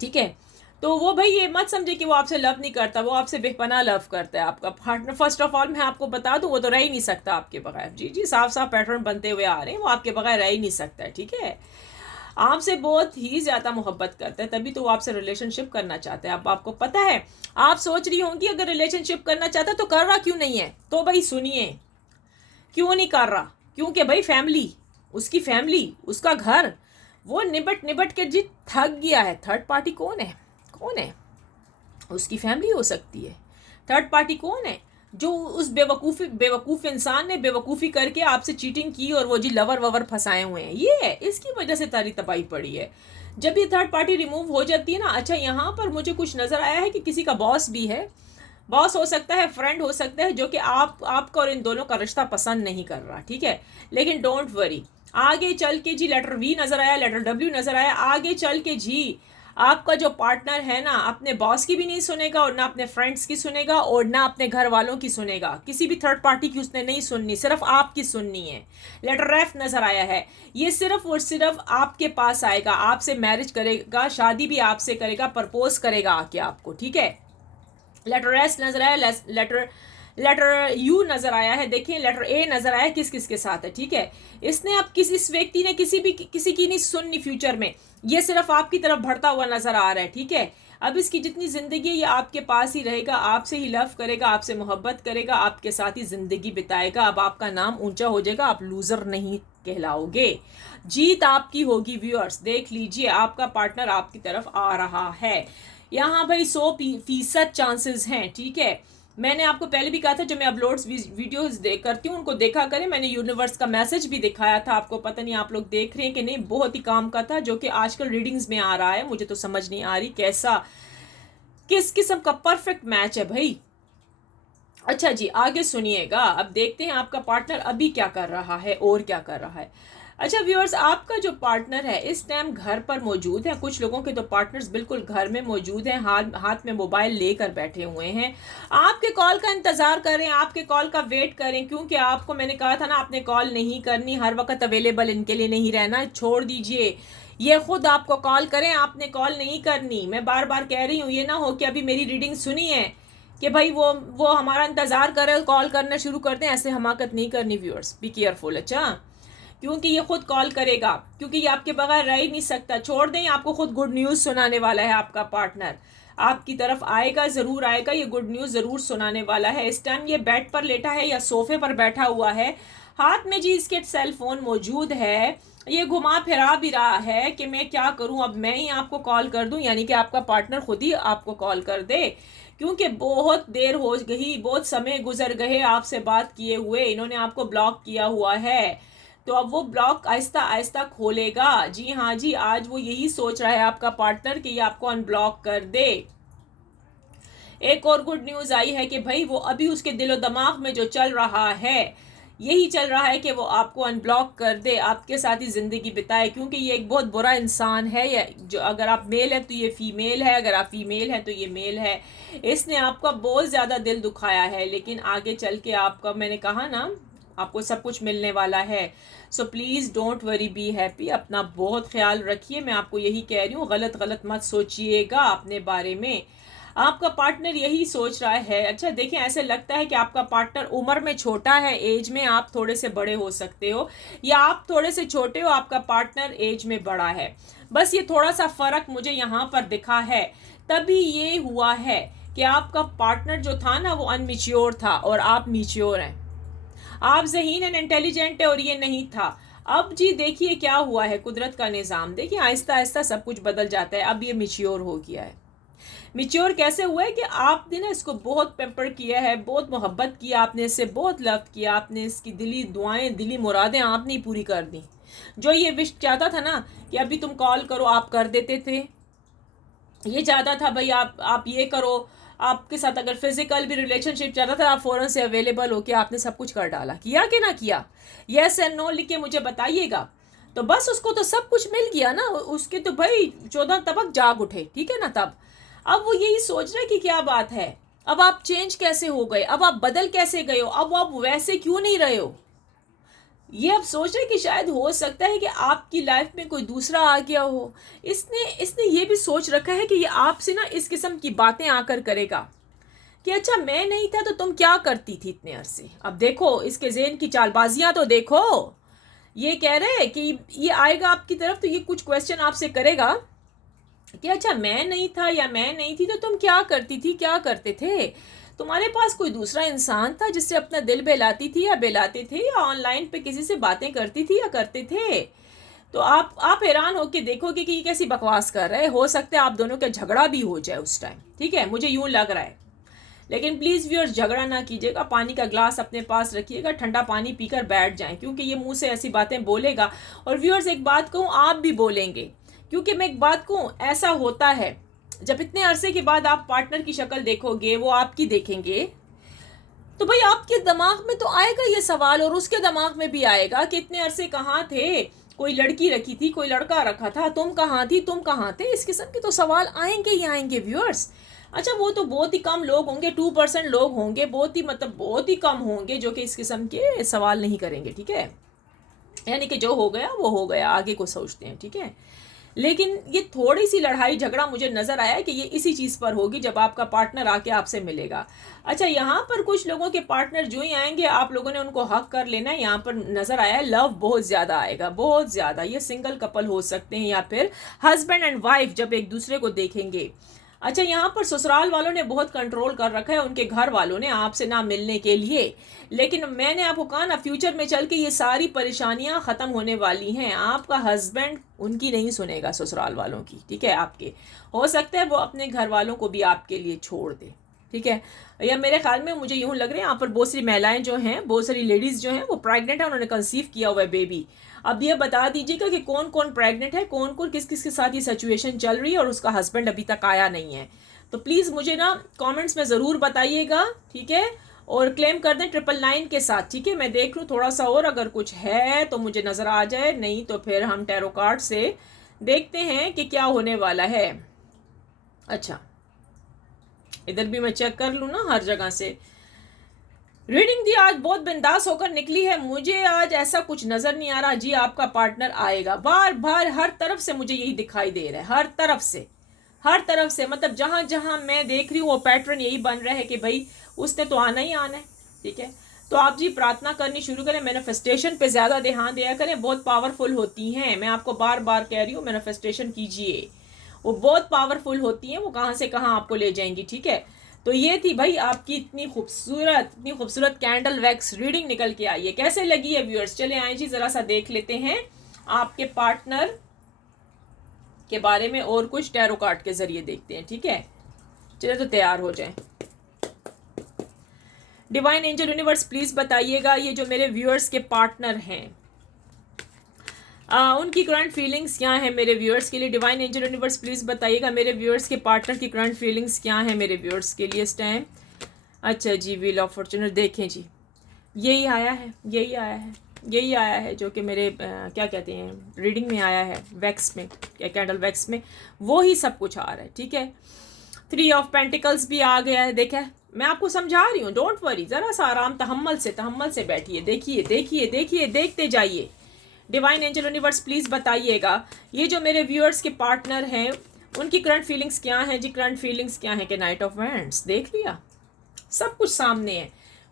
ठीक है, तो वो भाई ये मत समझे कि वो आपसे लव नहीं करता, वो आपसे बेपनाह लव करता है। आपका पार्टनर, फर्स्ट ऑफ ऑल मैं आपको बता दूं, वो तो रह ही नहीं सकता आपके बगैर। जी जी, साफ साफ पैटर्न बनते हुए आ रहे हैं, वो आपके बगैर रह ही नहीं सकता है, ठीक है। आपसे बहुत ही ज़्यादा मोहब्बत करता है, तभी तो वो आपसे रिलेशनशिप करना चाहता है। अब आपको पता है, आप सोच रही होंगी अगर रिलेशनशिप करना चाहता तो कर रहा क्यों नहीं है, तो भाई सुनिए, क्यों नहीं कर रहा, क्योंकि भाई फैमिली, उसकी फैमिली, उसका घर, वो निबट निबट के जी थक गया है। थर्ड पार्टी कौन है? कौन है? उसकी फैमिली हो सकती है। थर्ड पार्टी कौन है? जो उस बेवकूफ़ इंसान ने बेवकूफ़ी करके आपसे चीटिंग की और वो जी लवर ववर फंसाए हुए हैं, ये है, इसकी वजह से तारी तबाही पड़ी है। जब ये थर्ड पार्टी रिमूव हो जाती है ना। अच्छा, यहाँ पर मुझे कुछ नज़र आया है कि किसी का बॉस भी है, बॉस हो सकता है, फ्रेंड हो सकता है, जो कि आपका और इन दोनों का रिश्ता पसंद नहीं कर रहा, ठीक है। लेकिन डोंट वरी, आगे चल के जी लेटर वी नजर आया, लेटर डब्ल्यू नजर आया, आगे चल के जी आपका जो पार्टनर है ना, अपने बॉस की भी नहीं सुनेगा और ना अपने फ्रेंड्स की सुनेगा और ना अपने घर वालों की सुनेगा, किसी भी थर्ड पार्टी की उसने नहीं सुननी, सिर्फ आपकी सुननी है। लेटर एफ नजर आया है, ये सिर्फ और सिर्फ आपके पास आएगा, आपसे मैरिज करेगा, शादी भी आपसे करेगा, प्रपोज करेगा आके आपको, ठीक है। लेटर एस नजर आया, लेटर लेटर यू नजर आया है, देखिए लेटर ए नजर आया, किस किस के साथ है, ठीक है। इसने अब इस व्यक्ति ने किसी की नहीं सुननी फ्यूचर में, ये सिर्फ आपकी तरफ बढ़ता हुआ नजर आ रहा है, ठीक है। अब इसकी जितनी जिंदगी है ये आपके पास ही रहेगा, आपसे ही लव करेगा, आपसे मोहब्बत करेगा, आपके साथ ही जिंदगी बिताएगा। अब आपका नाम ऊंचा हो जाएगा, आप लूजर नहीं कहलाओगे, जीत आपकी होगी। व्यूअर्स देख लीजिए, आपका पार्टनर आपकी तरफ आ रहा है। यहाँ भाई 100% चांसेस हैं, ठीक है। मैंने आपको पहले भी कहा था, जो मैं अपलोड्स वीडियोस करती हूँ उनको देखा करें, मैंने यूनिवर्स का मैसेज भी दिखाया था आपको, पता नहीं आप लोग देख रहे हैं कि नहीं, बहुत ही काम का था, जो कि आजकल रीडिंग्स में आ रहा है, मुझे तो समझ नहीं आ रही कैसा किस किस्म का परफेक्ट मैच है भाई। अच्छा जी, आगे सुनिएगा, अब देखते हैं आपका पार्टनर अभी क्या कर रहा है और क्या कर रहा है। अच्छा व्यूअर्स, आपका जो पार्टनर है इस टाइम घर पर मौजूद है, कुछ लोगों के तो पार्टनर्स बिल्कुल घर में मौजूद हैं, हाथ में मोबाइल लेकर बैठे हुए हैं, आपके कॉल का इंतजार करें, आपके कॉल का वेट करें, क्योंकि आपको मैंने कहा था ना, आपने कॉल नहीं करनी, हर वक्त अवेलेबल इनके लिए नहीं रहना, छोड़ दीजिए, ये खुद आपको कॉल करें, आपने कॉल नहीं करनी। मैं बार बार कह रही हूँ, ये ना हो कि अभी मेरी रीडिंग सुनी है कि भाई वो हमारा इंतजार करे, कॉल करना शुरू कर दें, ऐसे हमाकत नहीं करनी। व्यूअर्स बी केयरफुल, अच्छा, क्योंकि ये खुद कॉल करेगा, क्योंकि ये आपके बगैर रह ही नहीं सकता। छोड़ दें, आपको खुद गुड न्यूज़ सुनाने वाला है, आपका पार्टनर आपकी तरफ आएगा, ज़रूर आएगा, ये गुड न्यूज़ ज़रूर सुनाने वाला है। इस टाइम ये बेड पर लेटा है या सोफे पर बैठा हुआ है, हाथ में जी इसके सेल फोन मौजूद है, ये घुमा फिरा भी रहा है कि मैं क्या करूं, अब मैं ही आपको कॉल कर दूं, यानी कि आपका पार्टनर खुद ही आपको कॉल कर दे, क्योंकि बहुत देर हो गई, बहुत समय गुजर गए आपसे बात किए हुए, इन्होंने आपको ब्लॉक किया हुआ है, तो अब वो ब्लॉक आहिस्ता आहिस्ता खोलेगा। जी हाँ जी, आज वो यही सोच रहा है आपका पार्टनर कि ये आपको अनब्लॉक कर दे। एक और गुड न्यूज़ आई है कि भाई वो अभी उसके दिलो दिमाग में जो चल रहा है यही चल रहा है कि वो आपको अनब्लॉक कर दे, आपके साथ ही ज़िंदगी बिताए, क्योंकि ये एक बहुत बुरा इंसान है। या जो अगर आप मेल है तो ये फीमेल है, अगर आप फीमेल है तो ये मेल है। इसने आपका बहुत ज़्यादा दिल दुखाया है, लेकिन आगे चल के आपका, मैंने कहा ना, आपको सब कुछ मिलने वाला है। So please don't worry, be happy, अपना बहुत ख्याल रखिए, मैं आपको यही कह रही हूँ, गलत गलत मत सोचिएगा अपने बारे में। आपका पार्टनर यही सोच रहा है। अच्छा देखें, ऐसे लगता है कि आपका पार्टनर उम्र में छोटा है, एज में आप थोड़े से बड़े हो सकते हो, या आप थोड़े से छोटे हो, आपका पार्टनर एज में बड़ा है, बस ये थोड़ा सा फ़र्क मुझे यहाँ पर दिखा है। तभी ये हुआ है कि आपका पार्टनर जो था ना वो अनमिच्योर था और आप मिच्योर हैं, आप ज़हीन एंड इंटेलिजेंट है और ये नहीं था। अब जी देखिए क्या हुआ है, कुदरत का निज़ाम देखिए, आहिस्ता आहिस्ता सब कुछ बदल जाता है। अब ये मिच्योर हो गया है। मिच्योर कैसे हुआ है कि आपने ना इसको बहुत पेम्पर किया है, बहुत मोहब्बत किया आपने इससे, बहुत लव किया आपने, इसकी दिली दुआएं, दिली मुरादें आपने ही पूरी कर दी। जो ये विश चाहता था ना कि अभी तुम कॉल करो, आप कर देते थे। ये चाहता था भाई आप ये करो, आपके साथ अगर फिजिकल भी रिलेशनशिप चाहता था, आप फ़ौरन से अवेलेबल हो के आपने सब कुछ कर डाला। किया कि ना किया? यस एंड नो लिख के मुझे बताइएगा। तो बस उसको तो सब कुछ मिल गया ना, उसके तो भाई 14 तबक जाग उठे, ठीक है ना। तब अब वो यही सोच रहे कि क्या बात है, अब आप चेंज कैसे हो गए, अब आप बदल कैसे गए हो, अब आप वैसे क्यों नहीं रहे हो। ये अब सोच रहे कि शायद हो सकता है कि आपकी लाइफ में कोई दूसरा आ गया हो। इसने इसने ये भी सोच रखा है कि ये आपसे ना इस किस्म की बातें आकर करेगा कि अच्छा मैं नहीं था तो तुम क्या करती थी इतने अरसे। अब देखो इसके ज़हन की चालबाजियां तो देखो, ये कह रहे हैं कि ये आएगा आपकी तरफ तो ये कुछ क्वेश्चन आपसे करेगा कि अच्छा मैं नहीं था या मैं नहीं थी तो तुम क्या करती थी, क्या करते थे, तुम्हारे पास कोई दूसरा इंसान था जिससे अपना दिल बहलाती थी या बहलाते थे, या ऑनलाइन पे किसी से बातें करती थी या करते थे। तो आप हैरान होके देखोगे कि ये कैसी बकवास कर रहे हैं। हो सकता है आप दोनों का झगड़ा भी हो जाए उस टाइम, ठीक है, मुझे यूं लग रहा है। लेकिन प्लीज़ व्यूअर्स झगड़ा ना कीजिएगा, पानी का ग्लास अपने पास रखिएगा, ठंडा पानी पीकर बैठ जाएं, क्योंकि ये मुंह से ऐसी बातें बोलेगा। और व्यूअर्स एक बात कहूँ, आप भी बोलेंगे, क्योंकि मैं एक बात कहूँ, ऐसा होता है जब इतने अरसे के बाद आप पार्टनर की शक्ल देखोगे, वो आपकी देखेंगे, तो भाई आपके दिमाग में तो आएगा ये सवाल, और उसके दिमाग में भी आएगा कि इतने अरसे कहाँ थे, कोई लड़की रखी थी, कोई लड़का रखा था, तुम कहाँ थी, तुम कहाँ थे। इस किस्म के तो सवाल आएंगे ही आएंगे व्यूअर्स। अच्छा, वो तो बहुत ही कम लोग होंगे, 2% लोग होंगे, बहुत ही मतलब बहुत ही कम होंगे जो कि इस किस्म के सवाल नहीं करेंगे, ठीक है। यानी कि जो हो गया वो हो गया, आगे को सोचते हैं, ठीक है। लेकिन ये थोड़ी सी लड़ाई झगड़ा मुझे नज़र आया कि ये इसी चीज़ पर होगी जब आपका पार्टनर आके आपसे मिलेगा। अच्छा, यहाँ पर कुछ लोगों के पार्टनर जो ही आएंगे आप लोगों ने उनको हक कर लेना है। यहाँ पर नज़र आया है लव बहुत ज़्यादा आएगा, बहुत ज़्यादा। ये सिंगल कपल हो सकते हैं या फिर हस्बैंड एंड वाइफ जब एक दूसरे को देखेंगे। अच्छा, यहाँ पर ससुराल वालों ने बहुत कंट्रोल कर रखा है, उनके घर वालों ने, आपसे ना मिलने के लिए। लेकिन मैंने आपको कहा ना, फ्यूचर में चल के ये सारी परेशानियां ख़त्म होने वाली हैं। आपका हस्बैंड उनकी नहीं सुनेगा, ससुराल वालों की, ठीक है। आपके हो सकता है वो अपने घर वालों को भी आपके लिए छोड़ दे, ठीक है। या मेरे ख्याल में मुझे यूँ लग रहा है यहाँ पर बहुत सी महिलाएं जो हैं, बहुत सारी लेडीज़ जो हैं वो प्रेग्नेंट है, उन्होंने कंसीव किया हुआ है बेबी। अब ये बता दीजिएगा कि कौन कौन प्रेग्नेंट है, कौन कौन किस किस के साथ ये सिचुएशन चल रही है और उसका हस्बैंड अभी तक आया नहीं है। तो प्लीज़ मुझे ना कमेंट्स में ज़रूर बताइएगा, ठीक है। और क्लेम कर दें 999 के साथ, ठीक है। मैं देख लूँ थोड़ा सा और अगर कुछ है तो मुझे नज़र आ जाए, नहीं तो फिर हम टैरो कार्ड से देखते हैं कि क्या होने वाला है। अच्छा, इधर भी मैं चेक कर लूँ ना हर जगह से। रीडिंग दी आज बहुत बिंदास होकर निकली है, मुझे आज ऐसा कुछ नज़र नहीं आ रहा जी आपका पार्टनर आएगा। बार बार हर तरफ से मुझे यही दिखाई दे रहा है, हर तरफ से, हर तरफ से। मतलब जहाँ जहाँ मैं देख रही हूँ वो पैटर्न यही बन रहा है कि भाई उसने तो आना ही आना है, ठीक है। तो आप जी प्रार्थना करनी शुरू करें, मैनिफेस्टेशन पे ज़्यादा ध्यान दिया करें, बहुत पावरफुल होती हैं। मैं आपको बार बार कह रही हूँ मैनिफेस्टेशन कीजिए, वो बहुत पावरफुल होती हैं, वो कहाँ से कहाँ आपको ले जाएंगी, ठीक है। तो ये थी भाई आपकी इतनी खूबसूरत कैंडल वैक्स रीडिंग निकल के आई है। कैसे लगी है व्यूअर्स? चले आए जी ज़रा सा देख लेते हैं आपके पार्टनर के बारे में और कुछ टैरो कार्ड के जरिए देखते हैं, ठीक है। चलिए तो तैयार हो जाएं। डिवाइन एंजल यूनिवर्स प्लीज बताइएगा ये जो मेरे व्यूअर्स के पार्टनर हैं उनकी करंट फीलिंग्स क्या है मेरे व्यूअर्स के लिए। डिवाइन एंजल यूनिवर्स प्लीज बताइएगा मेरे व्यूअर्स के पार्टनर की करंट फीलिंग्स क्या है मेरे व्यूअर्स के लिए इस टाइम। अच्छा जी, व्हील ऑफ फॉर्च्यूनर देखें जी, यही आया है, यही आया है, यही आया है जो कि मेरे क्या कहते हैं रीडिंग में आया है, वैक्स में, कैंडल वैक्स में, वो ही सब कुछ आ रहा है, ठीक है। 3 ऑफ पेंटिकल्स भी आ गया है। देखा, मैं आपको समझा रही हूँ, डोंट वरी, ज़रा सा आराम तहम्मल से बैठिए, देखिए देखिए देखिए, देखते जाइए। डिवाइन एंजल यूनिवर्स प्लीज़ बताइएगा ये जो मेरे व्यूअर्स के पार्टनर हैं उनकी करंट फीलिंग्स क्या हैं जी, करंट फीलिंग्स क्या हैं। कि नाइट ऑफ वैंड्स देख लिया, सब कुछ सामने है,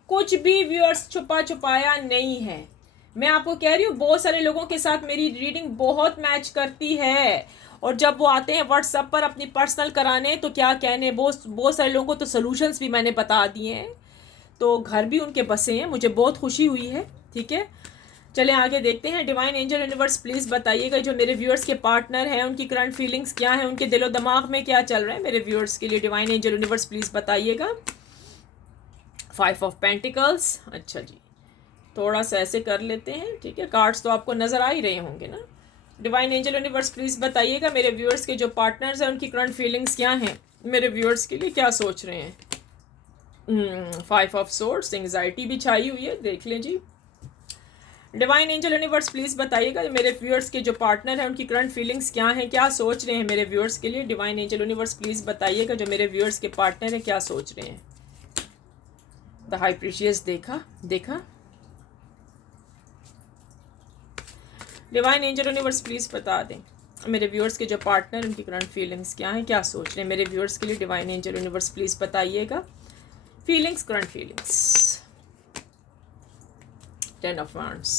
कुछ भी व्यूअर्स छुपा छुपाया नहीं है। मैं आपको कह रही हूँ बहुत सारे लोगों के साथ मेरी रीडिंग बहुत मैच करती है, और जब वो आते हैं व्हाट्सएप पर अपनी पर्सनल कराने तो क्या कहने, बहुत सारे लोगों को तो सोल्यूशंस भी मैंने बता दिए हैं, तो घर भी उनके बसे हैं, मुझे बहुत खुशी हुई है, ठीक है। चलें आगे देखते हैं। डिवाइन एंजल यूनिवर्स प्लीज़ बताइएगा जो मेरे व्यूअर्स के पार्टनर हैं उनकी करंट फीलिंग्स क्या है, उनके दिलो दिमाग में क्या चल रहा है मेरे व्यूअर्स के लिए। डिवाइन एंजल यूनिवर्स प्लीज़ बताइएगा। 5 ऑफ पेंटिकल्स, अच्छा जी, थोड़ा सा ऐसे कर लेते हैं, ठीक है। कार्ड्स तो आपको नज़र आ ही रहे होंगे ना। डिवाइन एंजल यूनिवर्स प्लीज़ बताइएगा मेरे व्यूअर्स के जो पार्टनर्स हैं उनकी करंट फीलिंग्स क्या हैं, मेरे व्यूअर्स के लिए क्या सोच रहे हैं। 5 ऑफ सोर्ड्स, एंग्जाइटी भी छाई हुई है, देख लें जी। डिवाइन एंजल यूनिवर्स प्लीज़ बताइएगा मेरे व्यूअर्स के जो पार्टनर हैं उनकी करंट फीलिंग्स क्या हैं, क्या सोच रहे हैं मेरे व्यूअर्स के लिए। डिवाइन एंजल यूनिवर्स प्लीज़ बताइएगा जो मेरे व्यूअर्स के पार्टनर हैं क्या सोच रहे हैं। द हाई प्रीशियस, देखा देखा। डिवाइन एंजल यूनिवर्स प्लीज़ बता दें मेरे व्यूअर्स के जो पार्टनर उनकी करंट फीलिंग्स क्या हैं, क्या सोच रहे हैं मेरे व्यूअर्स के लिए। डिवाइन एंजल यूनिवर्स प्लीज़ बताइएगा feelings, current feelings. 10 of wands,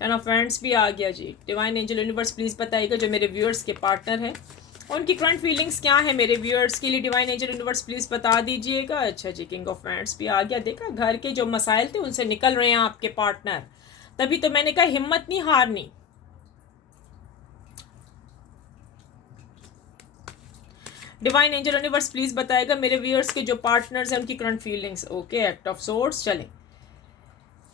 10 of wands भी आ गया जी। डिवाइन एंजल यूनिवर्स प्लीज़ बताइएगा जो मेरे व्यूअर्स के पार्टनर हैं उनकी करंट फीलिंग्स क्या है मेरे व्यूअर्स के लिए। डिवाइन एंजल यूनिवर्स प्लीज़ बता दीजिएगा। अच्छा जी, किंग ऑफ वांड्स भी आ गया। देखा, घर के जो मसाइल थे उनसे निकल रहे हैं आपके पार्टनर, तभी तो मैंने कहा हिम्मत नहीं हारनी। डिवाइन एंजल यूनिवर्स प्लीज़ बताएगा मेरे व्यूअर्स के जो पार्टनर्स हैं उनकी current feelings. Okay, act of swords.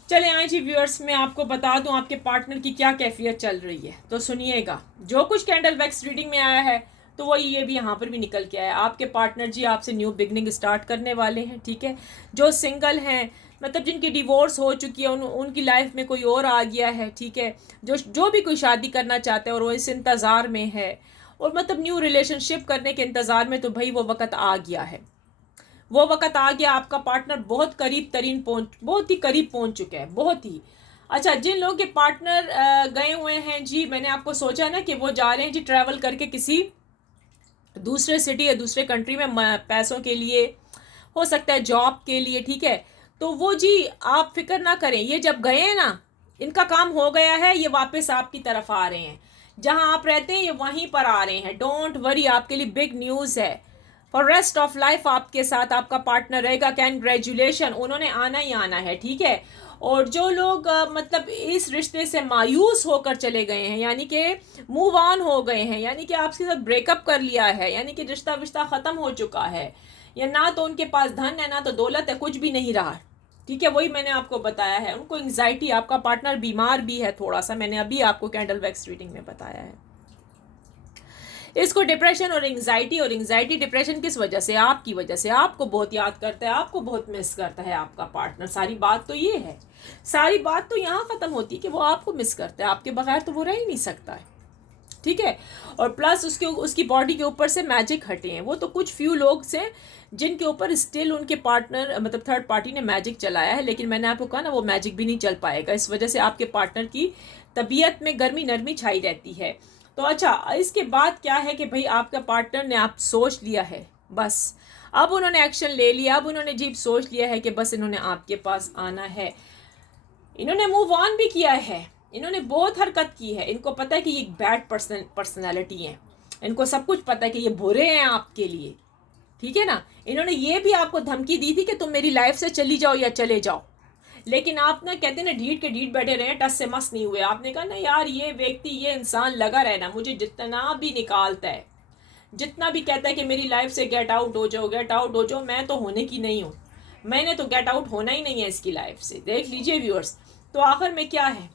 चले आए जी व्यूअर्स, मैं आपको बता दूं आपके पार्टनर की क्या कैफियत चल रही है, तो सुनिएगा। जो कुछ कैंडल वैक्स रीडिंग में आया है तो वही ये भी यहाँ पर भी निकल के आया। आपके पार्टनर जी आपसे न्यू बिगनिंग स्टार्ट करने वाले हैं, ठीक है। जो सिंगल हैं, मतलब जिनकी डिवोर्स हो चुकी है, उनकी लाइफ में कोई और आ गया है, ठीक है। जो भी कोई शादी करना चाहते हैं और वो इस इंतज़ार में है, और मतलब न्यू रिलेशनशिप करने के इंतज़ार में, तो भाई वो वक्त आ गया है, वो वक्त आ गया। आपका पार्टनर बहुत बहुत ही करीब पहुंच चुका है, बहुत ही। अच्छा, जिन लोगों के पार्टनर गए हुए हैं जी, मैंने आपको सोचा ना कि वो जा रहे हैं जी ट्रैवल करके किसी दूसरे सिटी या दूसरे कंट्री में पैसों के लिए, हो सकता है जॉब के लिए, ठीक है। तो वो जी आप फिक्र ना करें, ये जब गए हैं ना, इनका काम हो गया है, ये वापस आपकी तरफ आ रहे हैं। जहां आप रहते हैं ये वहीं पर आ रहे हैं, डोंट वरी। आपके लिए बिग न्यूज़ है, फॉर रेस्ट ऑफ लाइफ आपके साथ आपका पार्टनर रहेगा। कैंग्रेचुलेशन, उन्होंने आना ही आना है, ठीक है। और जो लोग मतलब इस रिश्ते से मायूस होकर चले गए हैं, यानी कि मूव ऑन हो गए हैं, यानी कि आपके साथ ब्रेकअप कर लिया है, यानी कि रिश्ता विश्ता ख़त्म हो चुका है, या ना तो उनके पास धन है ना तो दौलत है, कुछ भी नहीं रहा, ठीक है। वही मैंने आपको बताया है, उनको एंग्जाइटी, आपका पार्टनर बीमार भी है थोड़ा सा, मैंने अभी आपको कैंडल वैक्स रीडिंग में बताया है। इसको डिप्रेशन और एंग्जाइटी डिप्रेशन किस वजह से? आपकी वजह से। आपको बहुत याद करता है, आपको बहुत मिस करता है आपका पार्टनर। सारी बात तो ये है, सारी बात तो यहाँ ख़त्म होती है कि वो आपको मिस करता है, आपके बगैर तो वो रह ही नहीं सकता है, ठीक है। और प्लस उसकी बॉडी के ऊपर से मैजिक हटे हैं। वो तो कुछ फ्यू लोग से जिनके ऊपर स्टिल उनके पार्टनर मतलब थर्ड पार्टी ने मैजिक चलाया है, लेकिन मैंने आपको कहा ना वो मैजिक भी नहीं चल पाएगा। इस वजह से आपके पार्टनर की तबीयत में गर्मी नरमी छाई रहती है। तो अच्छा, इसके बाद क्या है कि भाई आपका पार्टनर ने आप सोच लिया है, बस अब उन्होंने एक्शन ले लिया, अब उन्होंने जीप सोच लिया है कि बस इन्होंने आपके पास आना है। इन्होंने मूव ऑन भी किया है, इन्होंने बहुत हरकत की है। इनको पता है कि ये एक बैड पर्सनैलिटी है, इनको सब कुछ पता है कि ये बुरे हैं आपके लिए, ठीक है ना। इन्होंने ये भी आपको धमकी दी थी कि तुम मेरी लाइफ से चली जाओ या चले जाओ, लेकिन आप ना कहते ना ढीठ के ढीठ बैठे रहे, टस से मस नहीं हुए। आपने कहा ना यार ये व्यक्ति, ये इंसान लगा रहना, मुझे जितना भी निकालता है, जितना भी कहता है कि मेरी लाइफ से गेट आउट हो जाओ, गेट आउट हो जाओ, मैं तो होने की नहीं हूँ, मैंने तो गेट आउट होना ही नहीं है इसकी लाइफ से। देख लीजिए व्यूअर्स, तो आखिर में क्या है,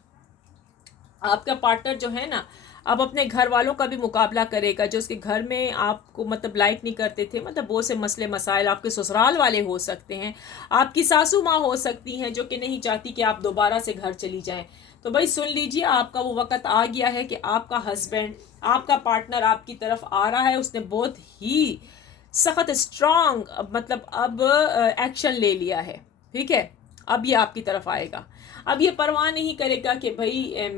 आपका पार्टनर जो है ना अब अपने घर वालों का भी मुकाबला करेगा, जो उसके घर में आपको मतलब लाइक नहीं करते थे, मतलब बहुत से मसले मसाइल आपके ससुराल वाले हो सकते हैं, आपकी सासू माँ हो सकती हैं जो कि नहीं चाहती कि आप दोबारा से घर चली जाएं। तो भाई सुन लीजिए, आपका वो वक्त आ गया है कि आपका हस्बैंड, आपका पार्टनर आपकी तरफ आ रहा है। उसने बहुत ही सख्त स्ट्रांग मतलब अब एक्शन ले लिया है, ठीक है। अब ये आपकी तरफ आएगा, अब ये परवाह नहीं करेगा कि भाई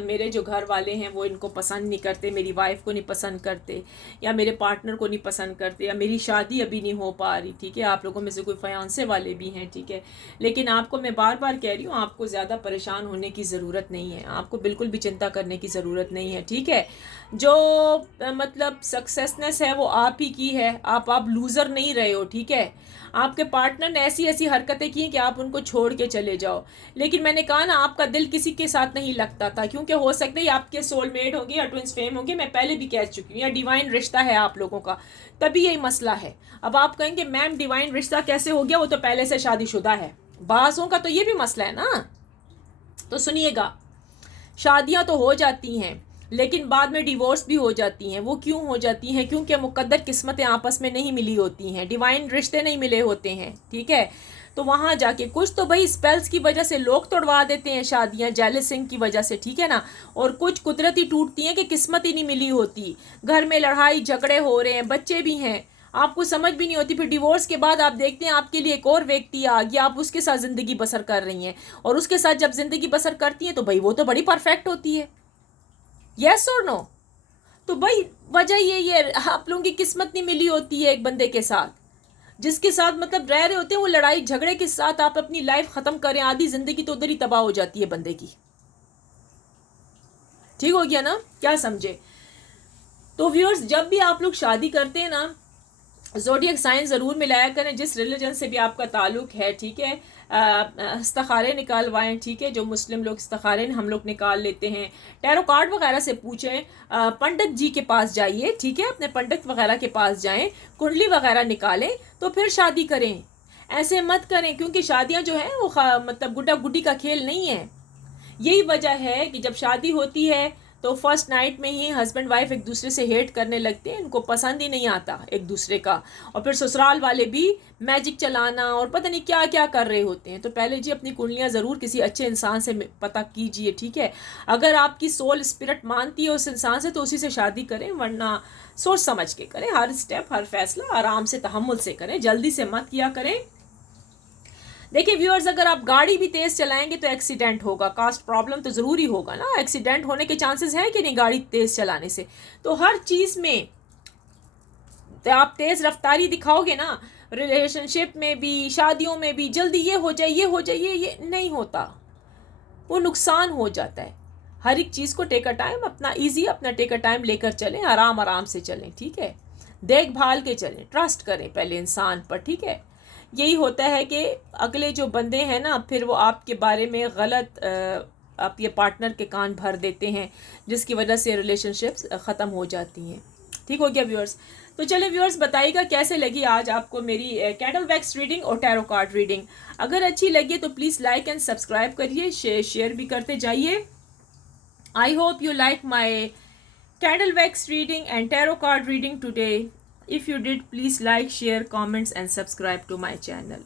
मेरे जो घर वाले हैं वो इनको पसंद नहीं करते, मेरी वाइफ को नहीं पसंद करते, या मेरे पार्टनर को नहीं पसंद करते, या मेरी शादी अभी नहीं हो पा रही, ठीक है। आप लोगों में से कोई फयांसे वाले भी हैं, ठीक है। लेकिन आपको मैं बार बार कह रही हूँ, आपको ज़्यादा परेशान होने की ज़रूरत नहीं है, आपको बिल्कुल भी चिंता करने की ज़रूरत नहीं है, ठीक है। जो मतलब सक्सेसनेस है वो आप ही की है, आप लूज़र नहीं रहे हो, ठीक है। आपके पार्टनर ने ऐसी ऐसी हरकतें की कि आप उनको छोड़ के चले जाओ, लेकिन मैंने कहा ना आपका दिल किसी के साथ नहीं लगता था, क्योंकि हो सकता है आपके सोलमेट होंगे या ट्विंस फेम होंगे, मैं पहले भी कह चुकी हूँ, या डिवाइन रिश्ता है आप लोगों का, तभी यही मसला है। अब आप कहेंगे मैम डिवाइन रिश्ता कैसे हो गया, वो तो पहले से शादीशुदा है। बाज़ों का तो ये भी मसला है ना। तो सुनिएगा, शादियाँ तो हो जाती हैं लेकिन बाद में डिवोर्स भी हो जाती हैं। वो क्यों हो जाती हैं? क्योंकि मुकद्दर किस्मतें आपस में नहीं मिली होती हैं, डिवाइन रिश्ते नहीं मिले होते हैं, ठीक है। तो वहाँ जाके कुछ तो भाई स्पेल्स की वजह से लोग तोड़वा देते हैं शादियाँ, जेलसिंग की वजह से, ठीक है ना। और कुछ कुदरती टूटती हैं कि किस्मत ही नहीं मिली होती, घर में लड़ाई झगड़े हो रहे हैं, बच्चे भी हैं, आपको समझ भी नहीं होती। फिर डिवोर्स के बाद आप देखते हैं आपके लिए एक और व्यक्ति आ गया, आप उसके साथ ज़िंदगी बसर कर रही हैं, और उसके साथ जब ज़िंदगी बसर करती हैं तो भाई वो तो बड़ी परफेक्ट होती है, यस और नो। तो भाई वजह ये आप लोगों की किस्मत नहीं मिली होती है एक बंदे के साथ, जिसके साथ मतलब रह रहे होते हैं, वो लड़ाई झगड़े के साथ आप अपनी लाइफ ख़त्म करें, आधी ज़िंदगी तो उधर ही तबाह हो जाती है बंदे की, ठीक हो गया ना, क्या समझे। तो व्यूअर्स, जब भी आप लोग शादी करते हैं ना, ज़ोडिएक साइन ज़रूर मिलाया करें, जिस रिलीजन से भी आपका ताल्लुक है, ठीक है। इस्तिखारे निकालवाएं, ठीक है। जो मुस्लिम लोग इस्तिखारे हम लोग निकाल लेते हैं, टैरो कार्ड वगैरह से पूछें, पंडित जी के पास जाइए, ठीक है, अपने पंडित वगैरह के पास जाएं, कुंडली वगैरह निकालें, तो फिर शादी करें। ऐसे मत करें, क्योंकि शादियां जो हैं वो मतलब गुड्डा गुड्डी का खेल नहीं है। यही वजह है कि जब शादी होती है तो फर्स्ट नाइट में ही हस्बैंड वाइफ एक दूसरे से हेट करने लगते हैं, इनको पसंद ही नहीं आता एक दूसरे का, और फिर ससुराल वाले भी मैजिक चलाना और पता नहीं क्या क्या कर रहे होते हैं। तो पहले जी अपनी कुंडलियाँ ज़रूर किसी अच्छे इंसान से पता कीजिए, ठीक है। अगर आपकी सोल स्पिरिट मानती है उस इंसान से तो उसी से शादी करें, वरना सोच समझ के करें, हर स्टेप हर फैसला आराम से तहम्मुल से करें, जल्दी से मत किया करें। देखिए व्यूअर्स, अगर आप गाड़ी भी तेज चलाएंगे तो एक्सीडेंट होगा, कास्ट प्रॉब्लम तो ज़रूरी होगा ना, एक्सीडेंट होने के चांसेस हैं कि नहीं गाड़ी तेज चलाने से। तो हर चीज़ में तो आप तेज़ रफ्तारी दिखाओगे ना, रिलेशनशिप में भी, शादियों में भी, जल्दी ये हो जाए ये हो जाए, ये नहीं होता, वो नुकसान हो जाता है। हर एक चीज़ को टेक अ टाइम, अपना इजी, अपना टेक अ टाइम लेकर चलें, आराम आराम से चलें, ठीक है। देखभाल के चलें, ट्रस्ट करें पहले इंसान पर, ठीक है। यही होता है कि अगले जो बंदे हैं ना, फिर वो आपके बारे में गलत आप ये पार्टनर के कान भर देते हैं, जिसकी वजह से रिलेशनशिप्स ख़त्म हो जाती हैं। ठीक हो गया व्यूअर्स। तो चले व्यूअर्स, बताइएगा कैसे लगी आज आपको मेरी कैंडल वैक्स रीडिंग और टैरो कार्ड रीडिंग। अगर अच्छी लगी तो प्लीज़ लाइक एंड सब्सक्राइब करिए, शेयर भी करते जाइए। I hope you like my candle wax reading and tarot card reading today. If you did, please like, share, comments and subscribe to my channel.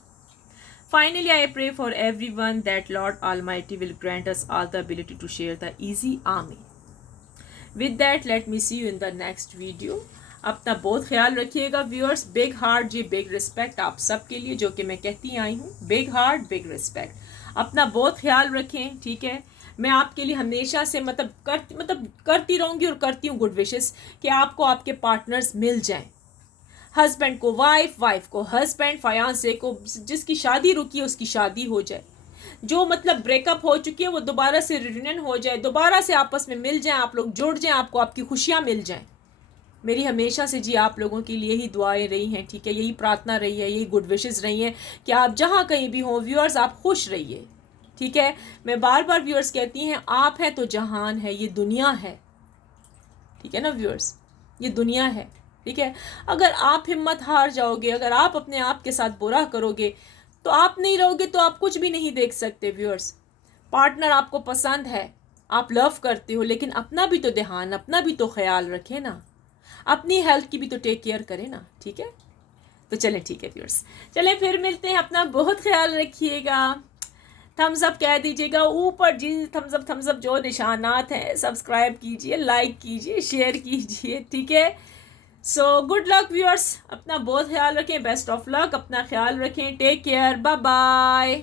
Finally, I pray for everyone that Lord Almighty will grant us all the ability to share the easy army. With that, let me see you in the next video. अपना बहुत ख्याल रखिएगा viewers. Big heart जी, big respect आप सबके लिए, जो कि मैं कहती आई हूँ, बिग हार्ट बिग रिस्पेक्ट। अपना बहुत ख्याल रखें, ठीक है। मैं आपके लिए हमेशा से करती रहूँगी और करती हूँ गुड विशेस कि आपको आपके पार्टनर्स मिल जाएं। हस्बैंड को वाइफ, वाइफ को हस्बैंड, फायांसे को, जिसकी शादी रुकी है उसकी शादी हो जाए, जो ब्रेकअप हो चुकी है वो दोबारा से रियूनियन हो जाए, दोबारा से आपस में मिल जाएं, आप लोग जुड़ जाएं, आपको आपकी खुशियाँ मिल जाएं। मेरी हमेशा से जी आप लोगों के लिए ही दुआएं रही हैं, ठीक है। यही प्रार्थना रही है, यही गुड विशेस रही हैं कि आप जहाँ कहीं भी हों व्यूअर्स, आप खुश रहिए, ठीक है। मैं बार बार व्यूअर्स कहती हैं, आप हैं तो जहान है, ये दुनिया है, ठीक है ना व्यूअर्स, ये दुनिया है, ठीक है। अगर आप हिम्मत हार जाओगे, अगर आप अपने आप के साथ बुरा करोगे, तो आप नहीं रहोगे तो आप कुछ भी नहीं देख सकते व्यूअर्स। पार्टनर आपको पसंद है, आप लव करते हो, लेकिन अपना भी तो ध्यान, अपना भी तो ख्याल रखें ना, अपनी हेल्थ की भी तो टेक केयर करें ना, ठीक है। तो चलें, ठीक है व्यूअर्स, चलें फिर मिलते हैं। अपना बहुत ख्याल रखिएगा। थम्स अप कह दीजिएगा ऊपर जी, थम्स अप जो निशानात हैं, सब्सक्राइब कीजिए, लाइक कीजिए, शेयर कीजिए, ठीक है। सो गुड लक व्यूअर्स, अपना बहुत ख्याल रखें, बेस्ट ऑफ लक, अपना ख्याल रखें, टेक केयर, बाय बाय।